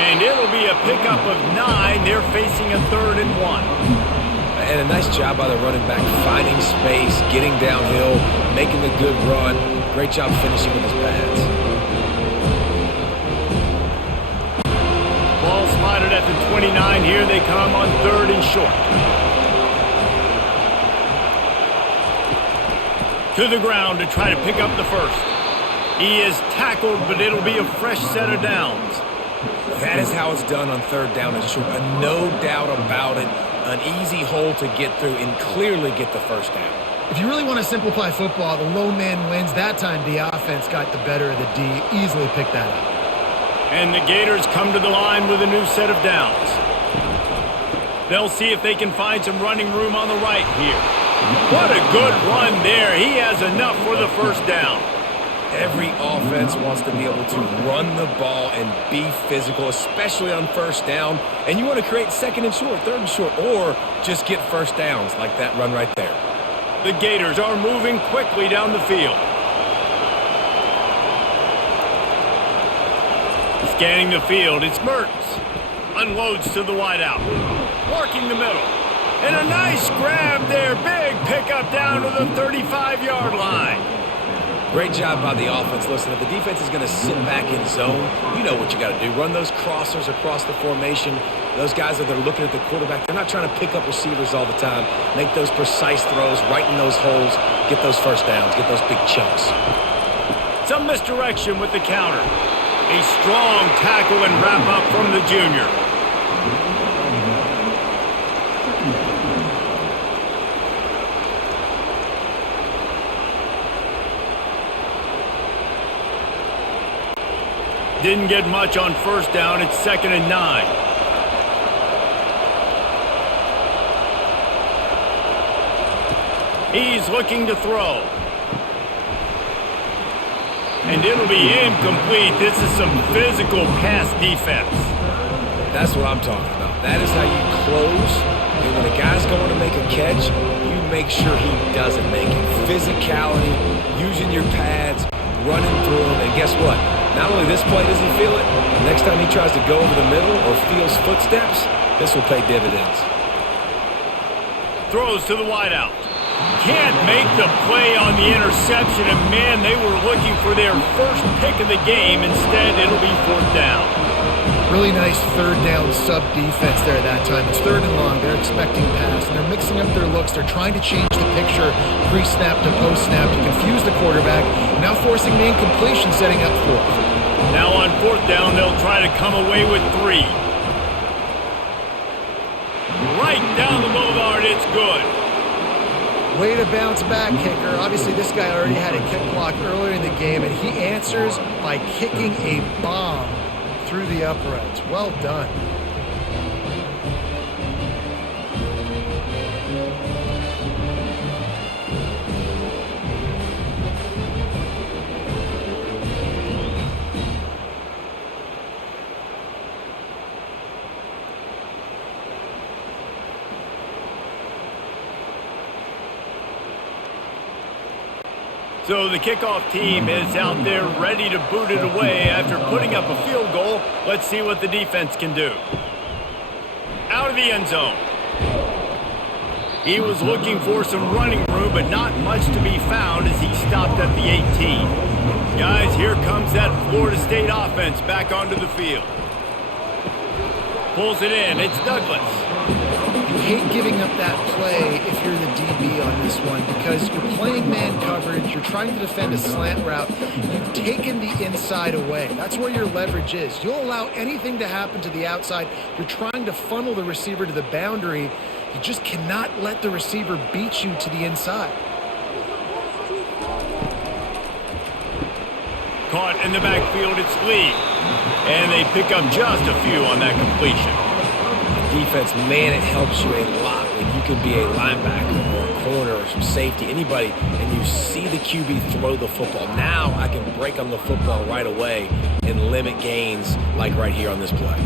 And it'll be a pickup of 9. They're facing a 3rd and 1. And a nice job by the running back, finding space, getting downhill, making the good run. Great job finishing with his pads. Ball spotted at the 29. Here they come on 3rd and short. To the ground to try to pick up the first. He is tackled, but it'll be a fresh set of downs. That is how it's done on 3rd down and short. No doubt about it. An easy hole to get through and clearly get the first down. If you really want to simplify football, the low man wins. That time the offense got the better of the D. Easily picked that up. And the Gators come to the line with a new set of downs. They'll see if they can find some running room on the right here. What a good run there. He has enough for the first down. Every offense wants to be able to run the ball and be physical, especially on first down. And you want to create 2nd and short, 3rd and short, or just get first downs like that run right there. The Gators are moving quickly down the field. Scanning the field, it's Mertz. Unloads to the wideout. Working the middle. And a nice grab there. Big pickup down to the 35-yard line. Great job by the offense. Listen, if the defense is going to sit back in zone, you know what you got to do. Run those crossers across the formation. Those guys that are looking at the quarterback, they're not trying to pick up receivers all the time. Make those precise throws, right in those holes, get those first downs, get those big chunks. Some misdirection with the counter. A strong tackle and wrap up from the junior. Didn't get much on first down. It's 2nd and 9. He's looking to throw. And it'll be incomplete. This is some physical pass defense. That's what I'm talking about. That is how you close. And when a guy's going to make a catch, you make sure he doesn't make it. Physicality, using your pads, running through them. And guess what? Not only this play does he feel it, next time he tries to go over the middle or feels footsteps, this will pay dividends. Throws to the wideout. Can't make the play on the interception, and man, they were looking for their first pick of the game. Instead, it'll be 4th down. Really nice 3rd down sub defense there that time. It's 3rd and long. They're expecting pass, and they're mixing up their looks. They're trying to change the picture pre-snap to post-snap to confuse the quarterback, now forcing the incompletion, setting up 4th. Now on 4th down, they'll try to come away with 3. Right down the boulevard, it's good. Way to bounce back, kicker. Obviously, this guy already had a kick block earlier in the game, and he answers by kicking a bomb through the uprights. Well done. So the kickoff team is out there ready to boot it away after putting up a field goal. Let's see what the defense can do. Out of the end zone. He was looking for some running room, but not much to be found as he stopped at the 18. Guys, here comes that Florida State offense back onto the field. Pulls it in. It's Douglas. You hate giving up that play if you're the DB on this one because you're playing man coverage, you're trying to defend a slant route, you've taken the inside away. That's where your leverage is. You'll allow anything to happen to the outside. You're trying to funnel the receiver to the boundary. You just cannot let the receiver beat you to the inside. Caught in the backfield, it's Lee. And they pick up just a few on that completion. Defense, man, it helps you a lot when you can be a linebacker or a corner or some safety, anybody, and you see the QB throw the football. Now I can break on the football right away and limit gains like right here on this play.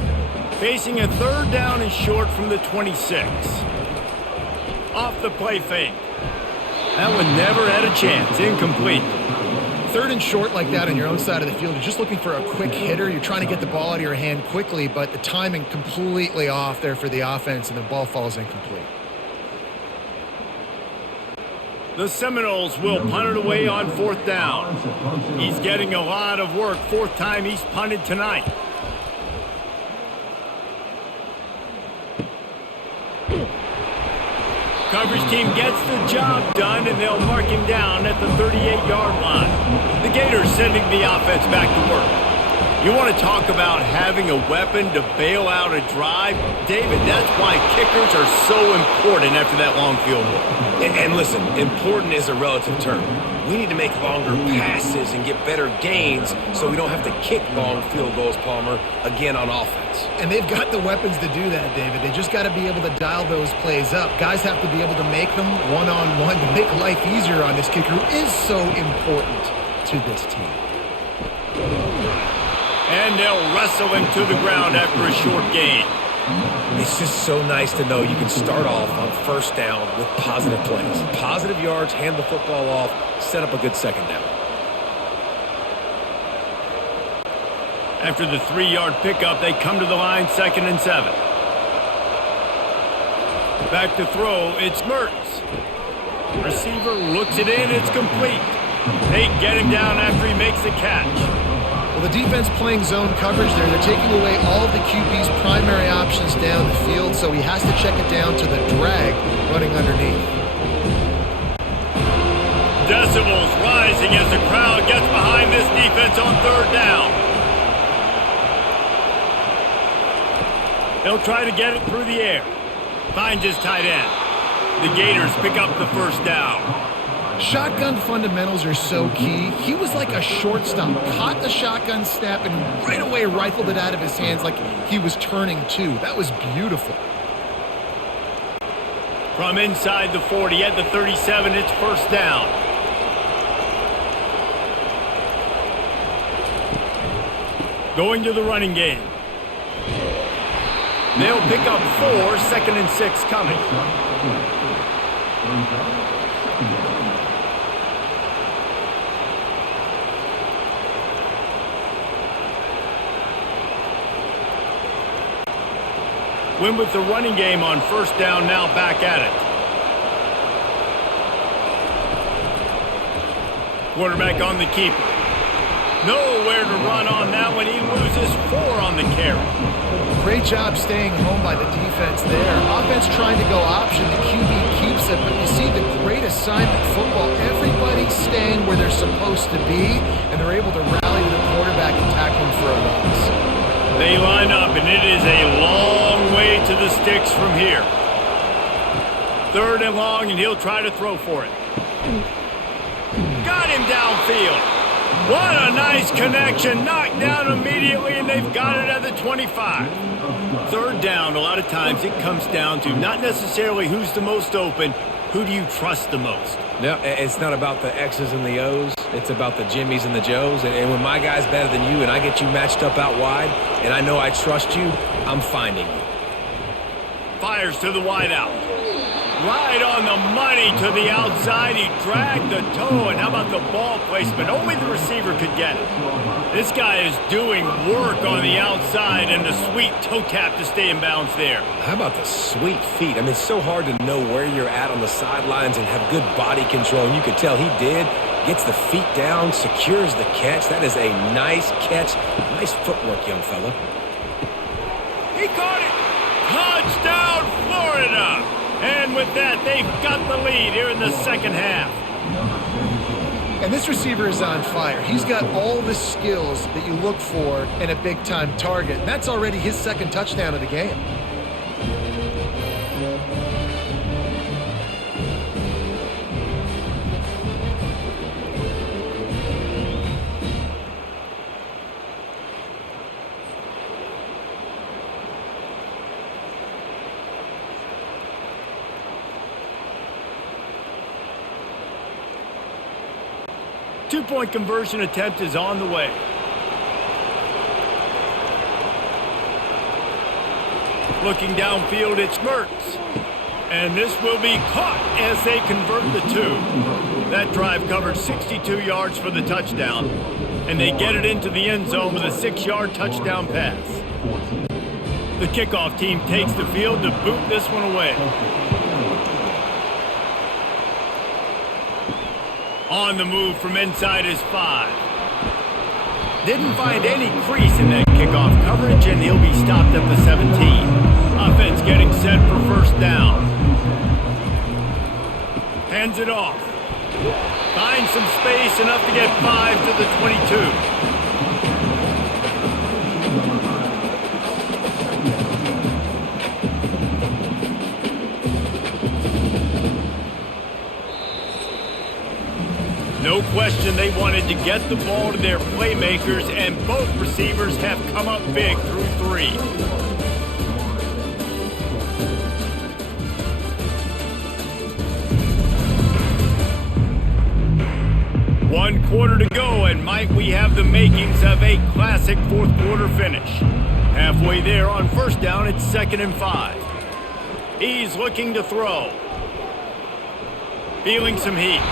Facing a third down and short from the 26. Off the play fake. That one never had a chance. Incomplete. Third and short like that on your own side of the field, you're just looking for a quick hitter. You're trying to get the ball out of your hand quickly, but the timing completely off there for the offense, and the ball falls incomplete. The Seminoles will punt it away on fourth down. He's getting a lot of work. Fourth time he's punted tonight. Coverage team gets the job done, and they'll mark him down at the 38-yard line. The Gators sending the offense back to work. You want to talk about having a weapon to bail out a drive? David, that's why kickers are so important after that long field goal. And listen, important is a relative term. We need to make longer passes and get better gains so we don't have to kick long field goals, Palmer, again on offense. And they've got the weapons to do that, David. They just got to be able to dial those plays up. Guys have to be able to make them one-on-one to make life easier on this kicker who is so important to this team. And they'll wrestle him to the ground after a short gain. It's just so nice to know you can start off on first down with positive plays. Positive yards, hand the football off, set up a good second down. After the 3-yard pickup, they come to the line, 2nd and 7. Back to throw, it's Mertz. Receiver looks it in, it's complete. They get him down after he makes the catch. Well, the defense playing zone coverage there. They're taking away all of the QB's primary options down the field, so he has to check it down to the drag running underneath. Decibels rising as the crowd gets behind this defense on third down. They'll try to get it through the air. Finds his tight end. The Gators pick up the first down. Shotgun fundamentals are so key. He was like a shortstop, caught the shotgun snap and right away rifled it out of his hands like he was turning too. That was beautiful. From inside the 40 at the 37, it's first down. Going to the running game. They'll pick up 4, 2nd and 6 coming. Win with the running game on first down, now back at it. Quarterback on the keeper. Nowhere to run on that one. He loses 4 on the carry. Great job staying home by the defense there. Offense trying to go option. The QB keeps it, but you see the great assignment football. Everybody's staying where they're supposed to be, and they're able to rally to the quarterback and tackle him for a loss. They line up, and it is a long way to the sticks from here. 3rd and long, and he'll try to throw for it. Got him downfield. What a nice connection. Knocked down immediately, and they've got it at the 25. 3rd down, a lot of times it comes down to not necessarily who's the most open, who do you trust the most? No, it's not about the X's and the O's. It's about the Jimmies and the Joes. And when my guy's better than you and I get you matched up out wide and I know I trust you, I'm finding you. Fires to the wide out. Right on the money to the outside. He dragged the toe, and how about the ball placement? Only the receiver could get it. This guy is doing work on the outside, and the sweet toe tap to stay in bounds there. How about the sweet feet? I mean, it's so hard to know where you're at on the sidelines and have good body control, and you could tell he did. Gets the feet down, secures the catch. That is a nice catch. Nice footwork, young fella. He caught it. Touchdown, Florida. And with that, they've got the lead here in the second half. And this receiver is on fire. He's got all the skills that you look for in a big-time target. And that's already his second touchdown of the game. Two-point conversion attempt is on the way. Looking downfield, it's Mertz. And this will be caught as they convert the two. That drive covered 62 yards for the touchdown. And they get it into the end zone with a 6-yard touchdown pass. The kickoff team takes the field to boot this one away. On the move from inside his 5. Didn't find any crease in that kickoff coverage, and he'll be stopped at the 17. Offense getting set for first down. Hands it off. Finds some space, enough to get 5 to the 22. No question they wanted to get the ball to their playmakers, and both receivers have come up big through 3. One quarter to go, and might we have the makings of a classic fourth quarter finish. Halfway there on first down, it's 2nd and 5. He's looking to throw. Feeling some heat.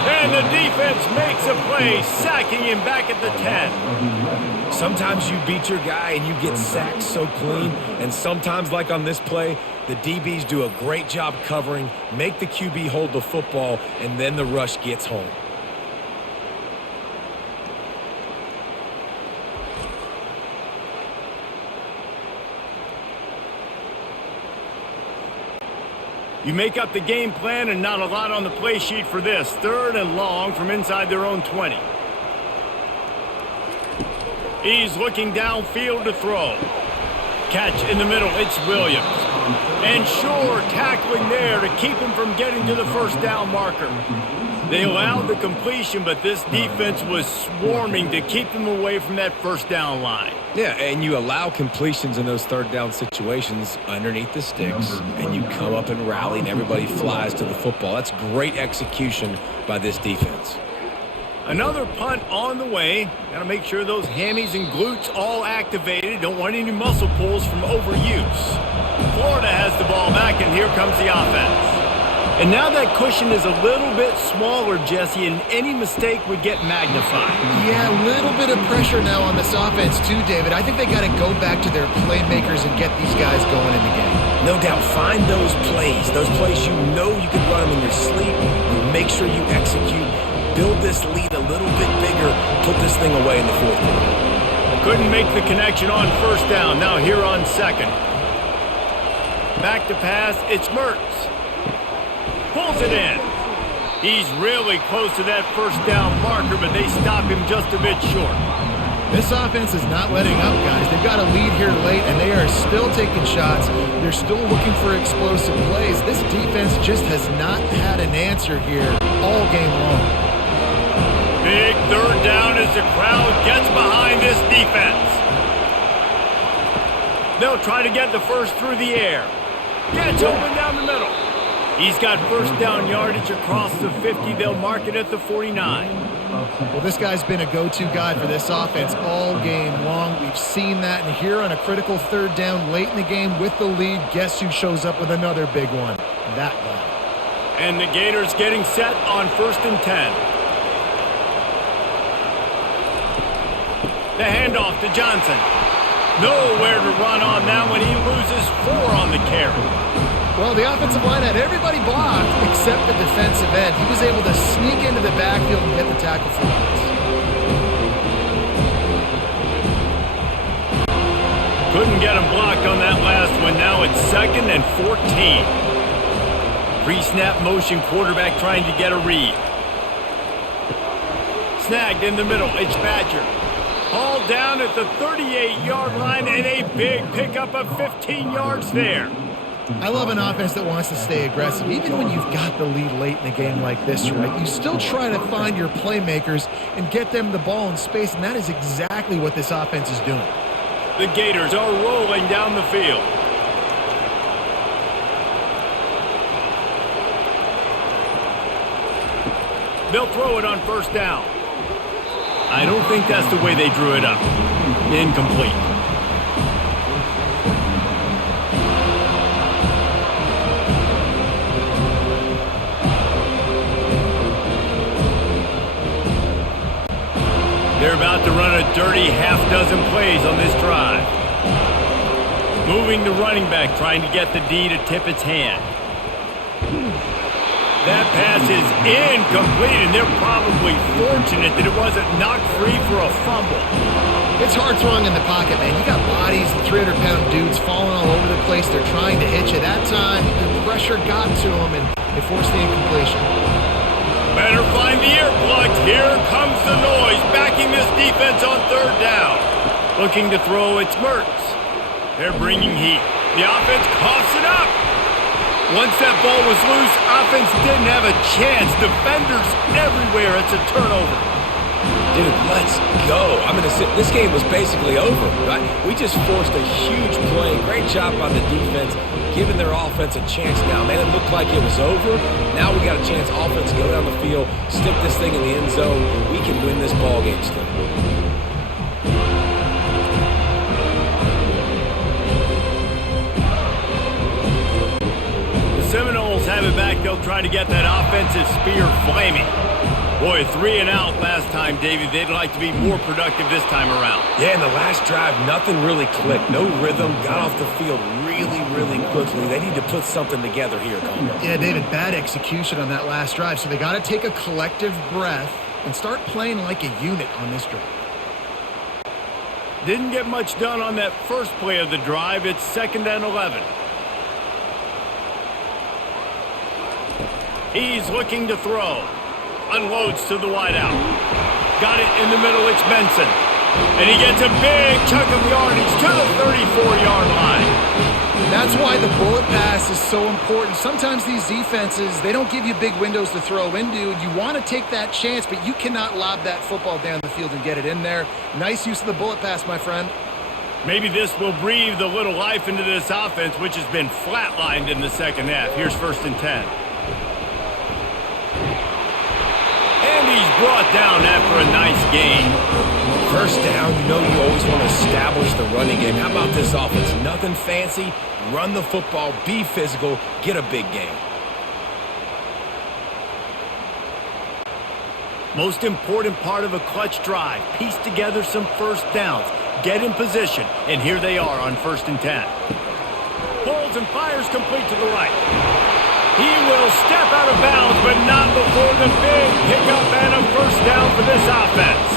And the defense makes a play, sacking him back at the 10. Sometimes you beat your guy and you get sacked so clean, and sometimes, like on this play, the DBs do a great job covering, make the QB hold the football, and then the rush gets home. You make up the game plan, and not a lot on the play sheet for this. 3rd and long from inside their own 20. He's looking downfield to throw. Catch in the middle, it's Williams. And Shore tackling there to keep him from getting to the first down marker. They allowed the completion, but this defense was swarming to keep them away from that first down line. Yeah, and you allow completions in those 3rd down situations underneath the sticks, and you come up and rally, and everybody flies to the football. That's great execution by this defense. Another punt on the way. Got to make sure those hammies and glutes all activated. Don't want any muscle pulls from overuse. Florida has the ball back, and here comes the offense. And now that cushion is a little bit smaller, Jesse, and any mistake would get magnified. Yeah, a little bit of pressure now on this offense too, David. I think they got to go back to their playmakers and get these guys going in the game. No doubt, find those plays you know you can run them in your sleep. You make sure you execute. Build this lead a little bit bigger. Put this thing away in the 4th quarter. Couldn't make the connection on first down. Now here on 2nd. Back to pass, it's Mertz. Pulls it in. He's really close to that first down marker, but they stop him just a bit short. This offense is not letting up, guys. They've got a lead here late, and they are still taking shots. They're still looking for explosive plays. This defense just has not had an answer here all game long. Big 3rd down as the crowd gets behind this defense. They'll try to get the first through the air. Gets open down the middle. He's got first down yardage across the 50. They'll mark it at the 49. Well, this guy's been a go-to guy for this offense all game long. We've seen that, and here on a critical third down late in the game with the lead, guess who shows up with another big one? That guy. And the Gators getting set on 1st and 10. The handoff to Johnson. Nowhere to run on that one. He loses 4 on the carry. Well, the offensive line had everybody blocked except the defensive end. He was able to sneak into the backfield and get the tackle for loss. Couldn't get him blocked on that last one. Now it's 2nd and 14. Pre-snap motion, quarterback trying to get a read. Snagged in the middle. It's Badger. Hauled down at the 38-yard line, and a big pickup of 15 yards there. I love an offense that wants to stay aggressive. Even when you've got the lead late in a game like this, right, you still try to find your playmakers and get them the ball in space, and that is exactly what this offense is doing. The Gators are rolling down the field. They'll throw it on 1st down. I don't think that's the way they drew it up. Incomplete. They're about to run a dirty half-dozen plays on this drive. Moving the running back, trying to get the D to tip its hand. That pass is incomplete, and they're probably fortunate that it wasn't knocked free for a fumble. It's hard throwing in the pocket, man. You got bodies, 300-pound dudes falling all over the place. They're trying to hit you. That time, the pressure got to them, and they forced the incompletion. Better find the ear plugged. Here comes the noise, backing this defense on 3rd down. Looking to throw, it's Mertz. They're bringing heat. The offense coughs it up. Once that ball was loose, offense didn't have a chance. Defenders everywhere. It's a turnover. Dude, let's go. This game was basically over, right? We just forced a huge play. Great job by the defense, giving their offense a chance now. Man, it looked like it was over. Now we got a chance. Offense, go down the field, stick this thing in the end zone. We can win this ball game still. Seminoles have it back. They'll try to get that offensive spear flaming. Boy, 3 and out last time, David. They'd like to be more productive this time around. Yeah, in the last drive, nothing really clicked. No rhythm. Got off the field really, really quickly. They need to put something together here, Coleman. Yeah, David, bad execution on that last drive. So they got to take a collective breath and start playing like a unit on this drive. Didn't get much done on that first play of the drive. It's 2nd and 11. He's looking to throw. Unloads to the wideout. Got it in the middle. It's Benson. And he gets a big chunk of yardage to the 34-yard line. That's why the bullet pass is so important. Sometimes these defenses, they don't give you big windows to throw into. You want to take that chance, but you cannot lob that football down the field and get it in there. Nice use of the bullet pass, my friend. Maybe this will breathe a little life into this offense, which has been flatlined in the second half. Here's 1st and 10. And he's brought down after a nice gain. 1st down, you know you always want to establish the running game. How about this offense? Nothing fancy. Run the football, be physical, get a big gain. Most important part of a clutch drive. Piece together some 1st downs. Get in position. And here they are on 1st and 10. Pulls and fires complete to the right. He will step out of bounds, but not before the big pickup and a 1st down for this offense.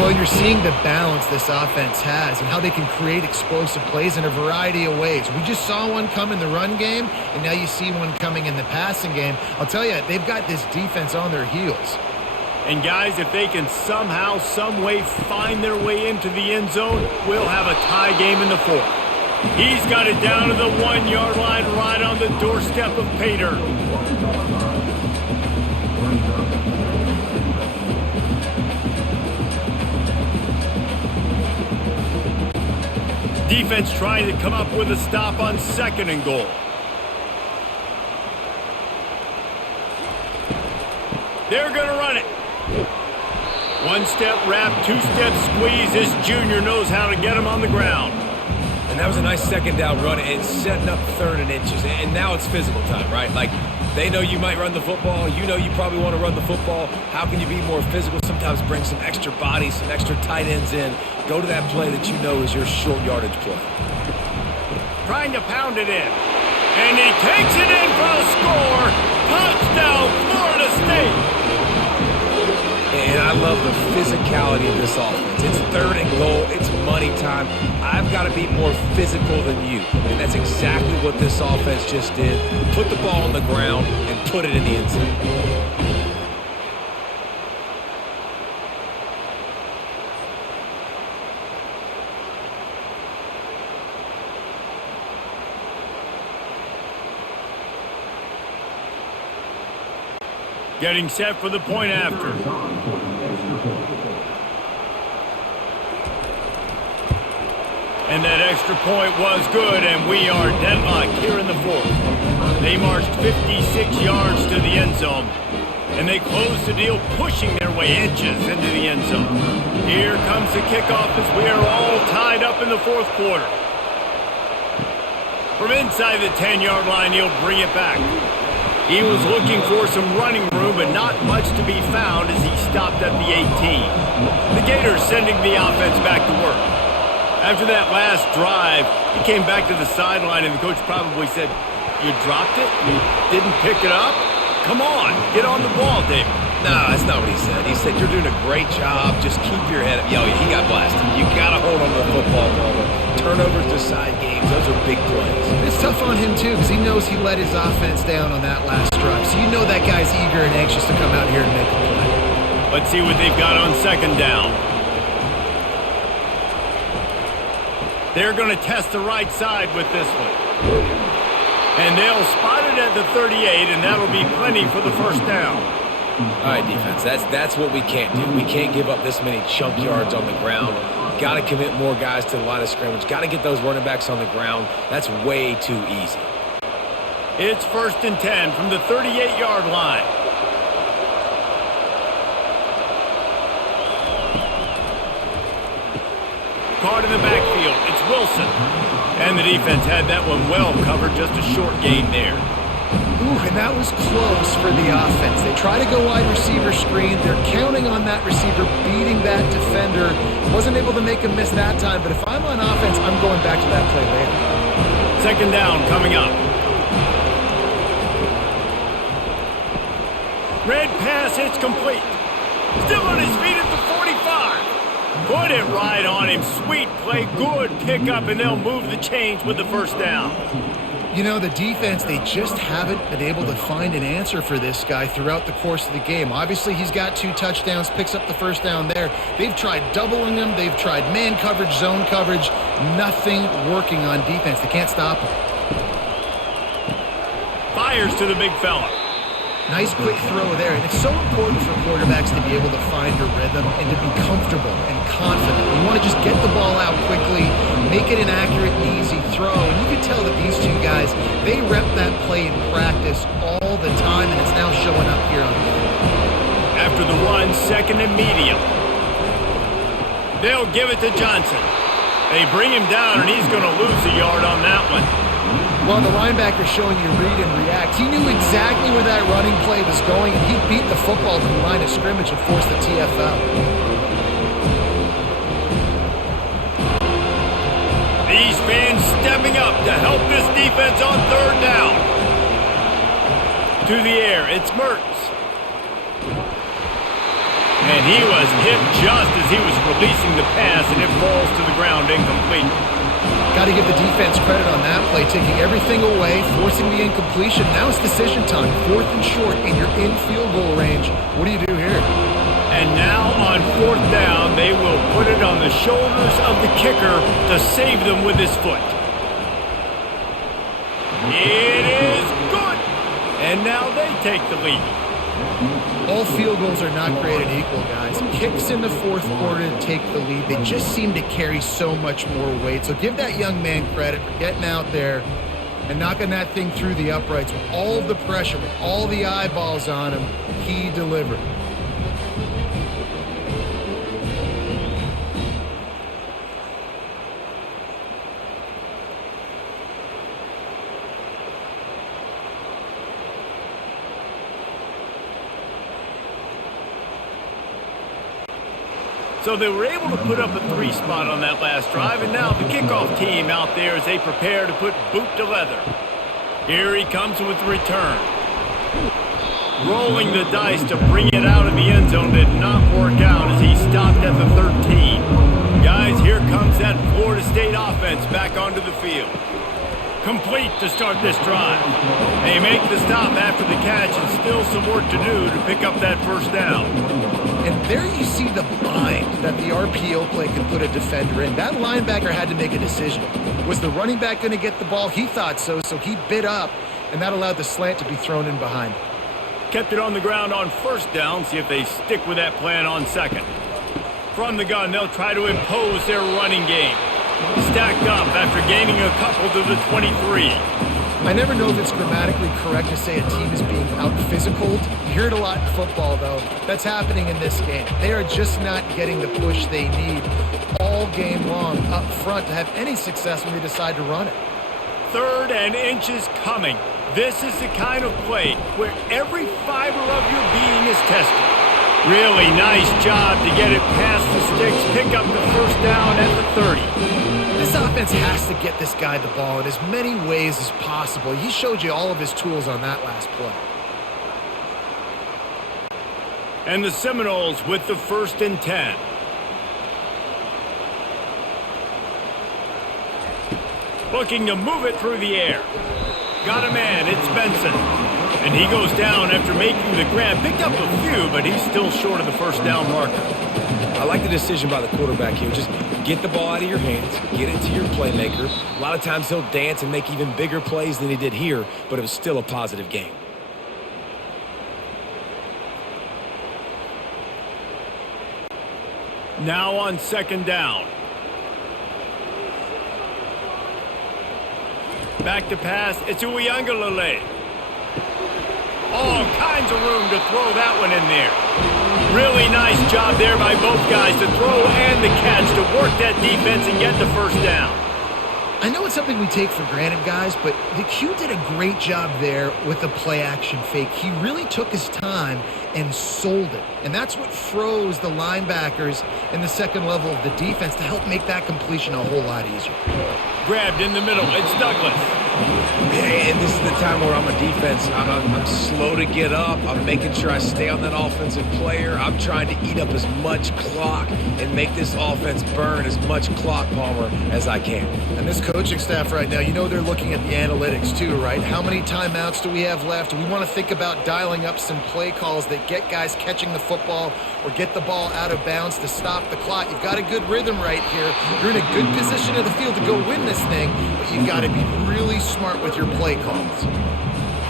Well, you're seeing the balance this offense has and how they can create explosive plays in a variety of ways. We just saw one come in the run game, and now you see one coming in the passing game. I'll tell you, they've got this defense on their heels. And guys, if they can somehow, some way find their way into the end zone, we'll have a tie game in the 4th. He's got it down to the 1-yard line right on the doorstep of Pater. Defense trying to come up with a stop on 2nd and goal. They're going to run it. One-step wrap, two-step squeeze. This junior knows how to get him on the ground. And that was a nice second down run and setting up 3rd and inches. And now it's physical time, right? Like, they know you might run the football. You know you probably want to run the football. How can you be more physical? Sometimes bring some extra bodies, some extra tight ends in. Go to that play that you know is your short yardage play. Trying to pound it in. And he takes it in for the score. Touchdown, Florida State. And I love the physicality of this offense. It's 3rd and goal. It's money time. I've got to be more physical than you. And that's exactly what this offense just did. Put the ball on the ground and put it in the end zone. Getting set for the point after. And that extra point was good, and we are deadlocked here in the 4th. They marched 56 yards to the end zone, and they closed the deal, pushing their way inches into the end zone. Here comes the kickoff as we are all tied up in the 4th quarter. From inside the 10-yard line, he'll bring it back. He was looking for some running room, but not much to be found as he stopped at the 18. The Gators sending the offense back to work. After that last drive, he came back to the sideline, and the coach probably said, "You dropped it? You didn't pick it up? Come on, get on the ball, David." No, that's not what he said. He said, "You're doing a great job. Just keep your head up." Yo, he got blasted. You got to hold on to the football ball. Turnovers decide games. Those are big plays. It's tough on him, too, because he knows he let his offense down on that last drive. So you know that guy's eager and anxious to come out here and make a play. Let's see what they've got on 2nd down. They're going to test the right side with this one. And they'll spot it at the 38, and that'll be plenty for the 1st down. All right, defense, that's what we can't do. We can't give up this many chunk yards on the ground. Got to commit more guys to the line of scrimmage. Got to get those running backs on the ground. That's way too easy. It's 1st and 10 from the 38-yard line. Caught in the backfield. It's Wilson. And the defense had that one well covered. Just a short gain there. Ooh, and that was close for the offense. They try to go wide receiver screen. They're counting on that receiver beating that defender. Wasn't able to make him miss that time, but if I'm on offense, I'm going back to that play later. 2nd down coming up. Red pass, it's complete. Still on his feet at the 45. Put it right on him. Sweet play, good pickup, and they'll move the chains with the 1st down. You know, the defense, they just haven't been able to find an answer for this guy throughout the course of the game. Obviously, he's got 2 touchdowns, picks up the 1st down there. They've tried doubling him. They've tried man coverage, zone coverage. Nothing working on defense. They can't stop him. Fires to the big fella. Nice quick throw there, and it's so important for quarterbacks to be able to find a rhythm and to be comfortable and confident. You want to just get the ball out quickly, make it an accurate and easy throw, and you can tell that these two guys, they rep that play in practice all the time, and it's now showing up here on the field. After the run, 2nd and medium. They'll give it to Johnson. They bring him down, and he's going to lose a yard on that one. Well, the linebacker showing you read and react. He knew exactly where that running play was going, and he beat the football to the line of scrimmage and forced the TFL. These fans stepping up to help this defense on 3rd down. To the air, it's Mertz. And he was hit just as he was releasing the pass, and it falls to the ground incomplete. Got to give the defense credit on that play, taking everything away, forcing the incompletion. Now it's decision time. 4th and short, and you're in field goal range. What do you do here? And now on 4th down, they will put it on the shoulders of the kicker to save them with his foot. It is good! And now they take the lead. All field goals are not created equal, guys. Kicks in the 4th quarter to take the lead. They just seem to carry so much more weight. So give that young man credit for getting out there and knocking that thing through the uprights with all of the pressure, with all the eyeballs on him. He delivered. So they were able to put up a 3 spot on that last drive, and now the kickoff team out there as they prepare to put boot to leather. Here he comes with the return. Rolling the dice to bring it out of the end zone did not work out as he stopped at the 13. Guys, here comes that Florida State offense back onto the field. Complete to start this drive. They make the stop after the catch and still some work to do to pick up that first down. And there you see the bind that the RPO play can put a defender in. That linebacker had to make a decision. Was the running back going to get the ball? He thought so, so he bit up, and that allowed the slant to be thrown in behind. Kept it on the ground on first down. See if they stick with that plan on second. From the gun, they'll try to impose their running game. Stacked up after gaining a couple to the 23. I never know if it's grammatically correct to say a team is being out-physicaled. You hear it a lot in football, though. That's happening in this game. They are just not getting the push they need all game long up front to have any success when they decide to run it. 3rd and inches coming. This is the kind of play where every fiber of your being is tested. Really nice job to get it past the sticks, pick up the first down at the 30. This offense has to get this guy the ball in as many ways as possible. He showed you all of his tools on that last play. And the Seminoles with the 1st and 10. Looking to move it through the air. Got a man, it's Benson. And he goes down after making the grab. Picked up a few, but he's still short of the first down marker. I like the decision by the quarterback here. Just get the ball out of your hands, get it to your playmaker. A lot of times he'll dance and make even bigger plays than he did here, but it was still a positive game. Now on 2nd down. Back to pass. It's Uiagalelei. All kinds of room to throw that one in there. Really nice job there by both guys to throw and the catch to work that defense and get the first down. I know it's something we take for granted, guys, but the Q did a great job there with the play-action fake. He really took his time and sold it. And that's what froze the linebackers in the second level of the defense to help make that completion a whole lot easier. Grabbed in the middle. It's Douglas. And this is the time where I'm a defense. I'm slow to get up. I'm making sure I stay on that offensive player. I'm trying to eat up as much clock and make this offense burn as much clock, Palmer, as I can. And this coaching staff right now, you know they're looking at the analytics too, right? How many timeouts do we have left? We want to think about dialing up some play calls that get guys catching the football or get the ball out of bounds to stop the clock. You've got a good rhythm right here. You're in a good position of the field to go win this thing, but you've got to be really smart with your play calls.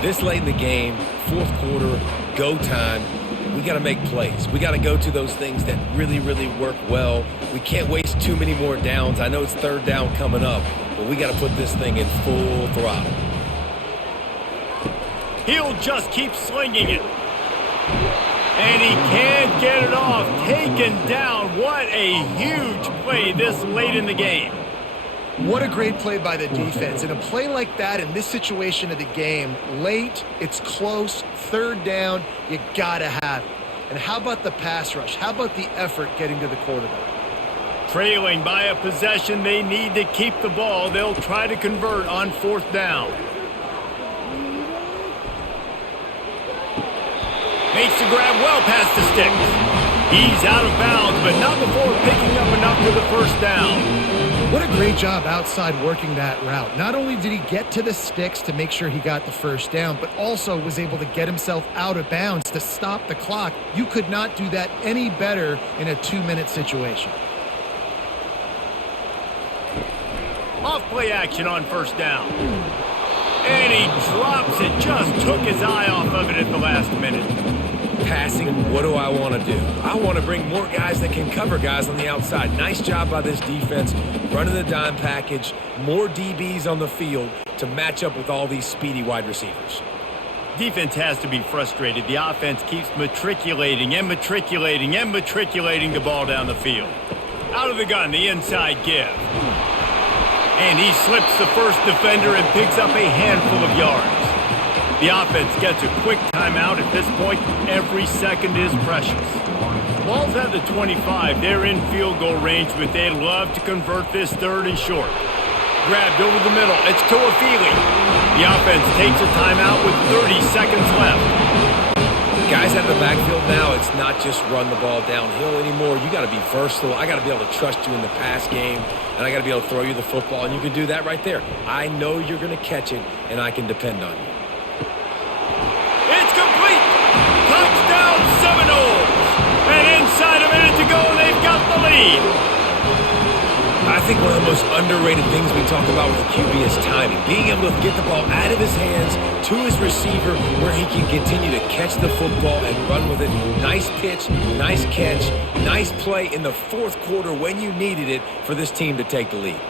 This late in the game, 4th quarter, go time, we got to make plays. We got to go to those things that really, really work well. We can't waste too many more downs. I know it's 3rd down coming up, but we got to put this thing in full throttle. He'll just keep slinging it. And he can't get it off. Taken down. What a huge play this late in the game. What a great play by the defense. In a play like that, in this situation of the game, late, it's close, 3rd down, you gotta have it. And how about the pass rush? How about the effort getting to the quarterback? Trailing by a possession, they need to keep the ball. They'll try to convert on 4th down. Makes the grab well past the sticks. He's out of bounds, but not before picking up enough for the first down. What a great job outside working that route. Not only did he get to the sticks to make sure he got the first down, but also was able to get himself out of bounds to stop the clock. You could not do that any better in a 2-minute situation. Off play action on 1st down. And he drops it. Just took his eye off of it at the last minute. Passing, what do I want to do? I want to bring more guys that can cover guys on the outside. Nice job by this defense, running the dime package, more DBs on the field to match up with all these speedy wide receivers. Defense has to be frustrated. The offense keeps matriculating and matriculating and matriculating the ball down the field. Out of the gun, the inside give. And he slips the first defender and picks up a handful of yards. The offense gets a quick timeout at this point. Every second is precious. Ball's at the 25. They're in field goal range, but they'd love to convert this 3rd and short. Grabbed over the middle. It's Toafili. The offense takes a timeout with 30 seconds left. Guys out of the backfield now, it's not just run the ball downhill anymore. You got to be versatile. I got to be able to trust you in the pass game, and I got to be able to throw you the football, and you can do that right there. I know you're going to catch it, and I can depend on you. It's complete. Touchdown Seminoles. And inside a minute to go, they've got the lead. I think one of the most underrated things we talk about with the QB is timing. Being able to get the ball out of his hands to his receiver where he can continue to catch the football and run with it. Nice pitch, nice catch, nice play in the 4th quarter when you needed it for this team to take the lead.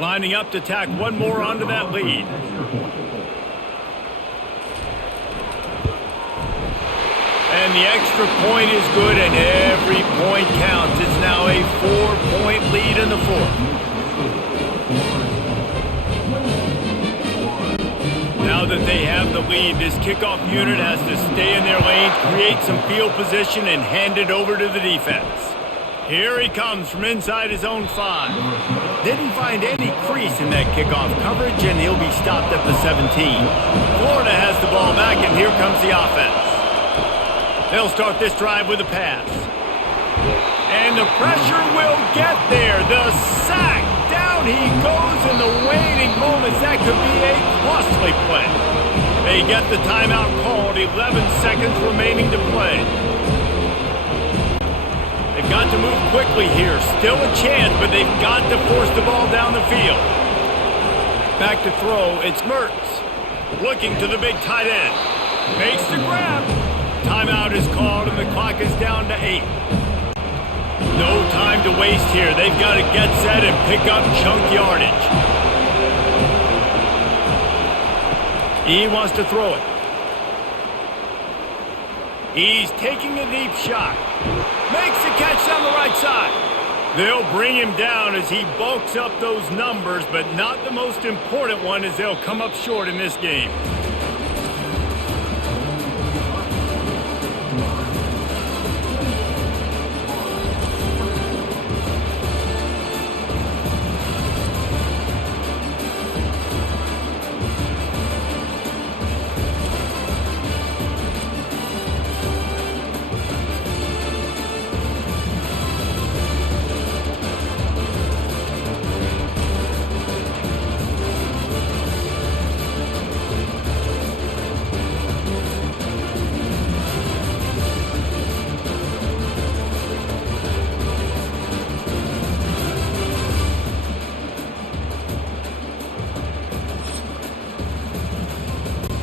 Lining up to tack one more onto that lead. And the extra point is good, and every point counts. It's now a 4-point lead in the 4th. Now that they have the lead, this kickoff unit has to stay in their lanes, create some field position, and hand it over to the defense. Here he comes from inside his own 5. Didn't find any crease in that kickoff coverage, and he'll be stopped at the 17. Florida has the ball back, and here comes the offense. They'll start this drive with a pass. And the pressure will get there. The sack. Down he goes in the waning moments. That could be a costly play. They get the timeout called. 11 seconds remaining to play. They've got to move quickly here. Still a chance, but they've got to force the ball down the field. Back to throw. It's Mertz. Looking to the big tight end. Makes the grab. Timeout is called, and the clock is down to 8. No time to waste here. They've got to get set and pick up chunk yardage. He wants to throw it. He's taking a deep shot. Makes the catch down the right side. They'll bring him down as he bulks up those numbers, but not the most important one, as they'll come up short in this game.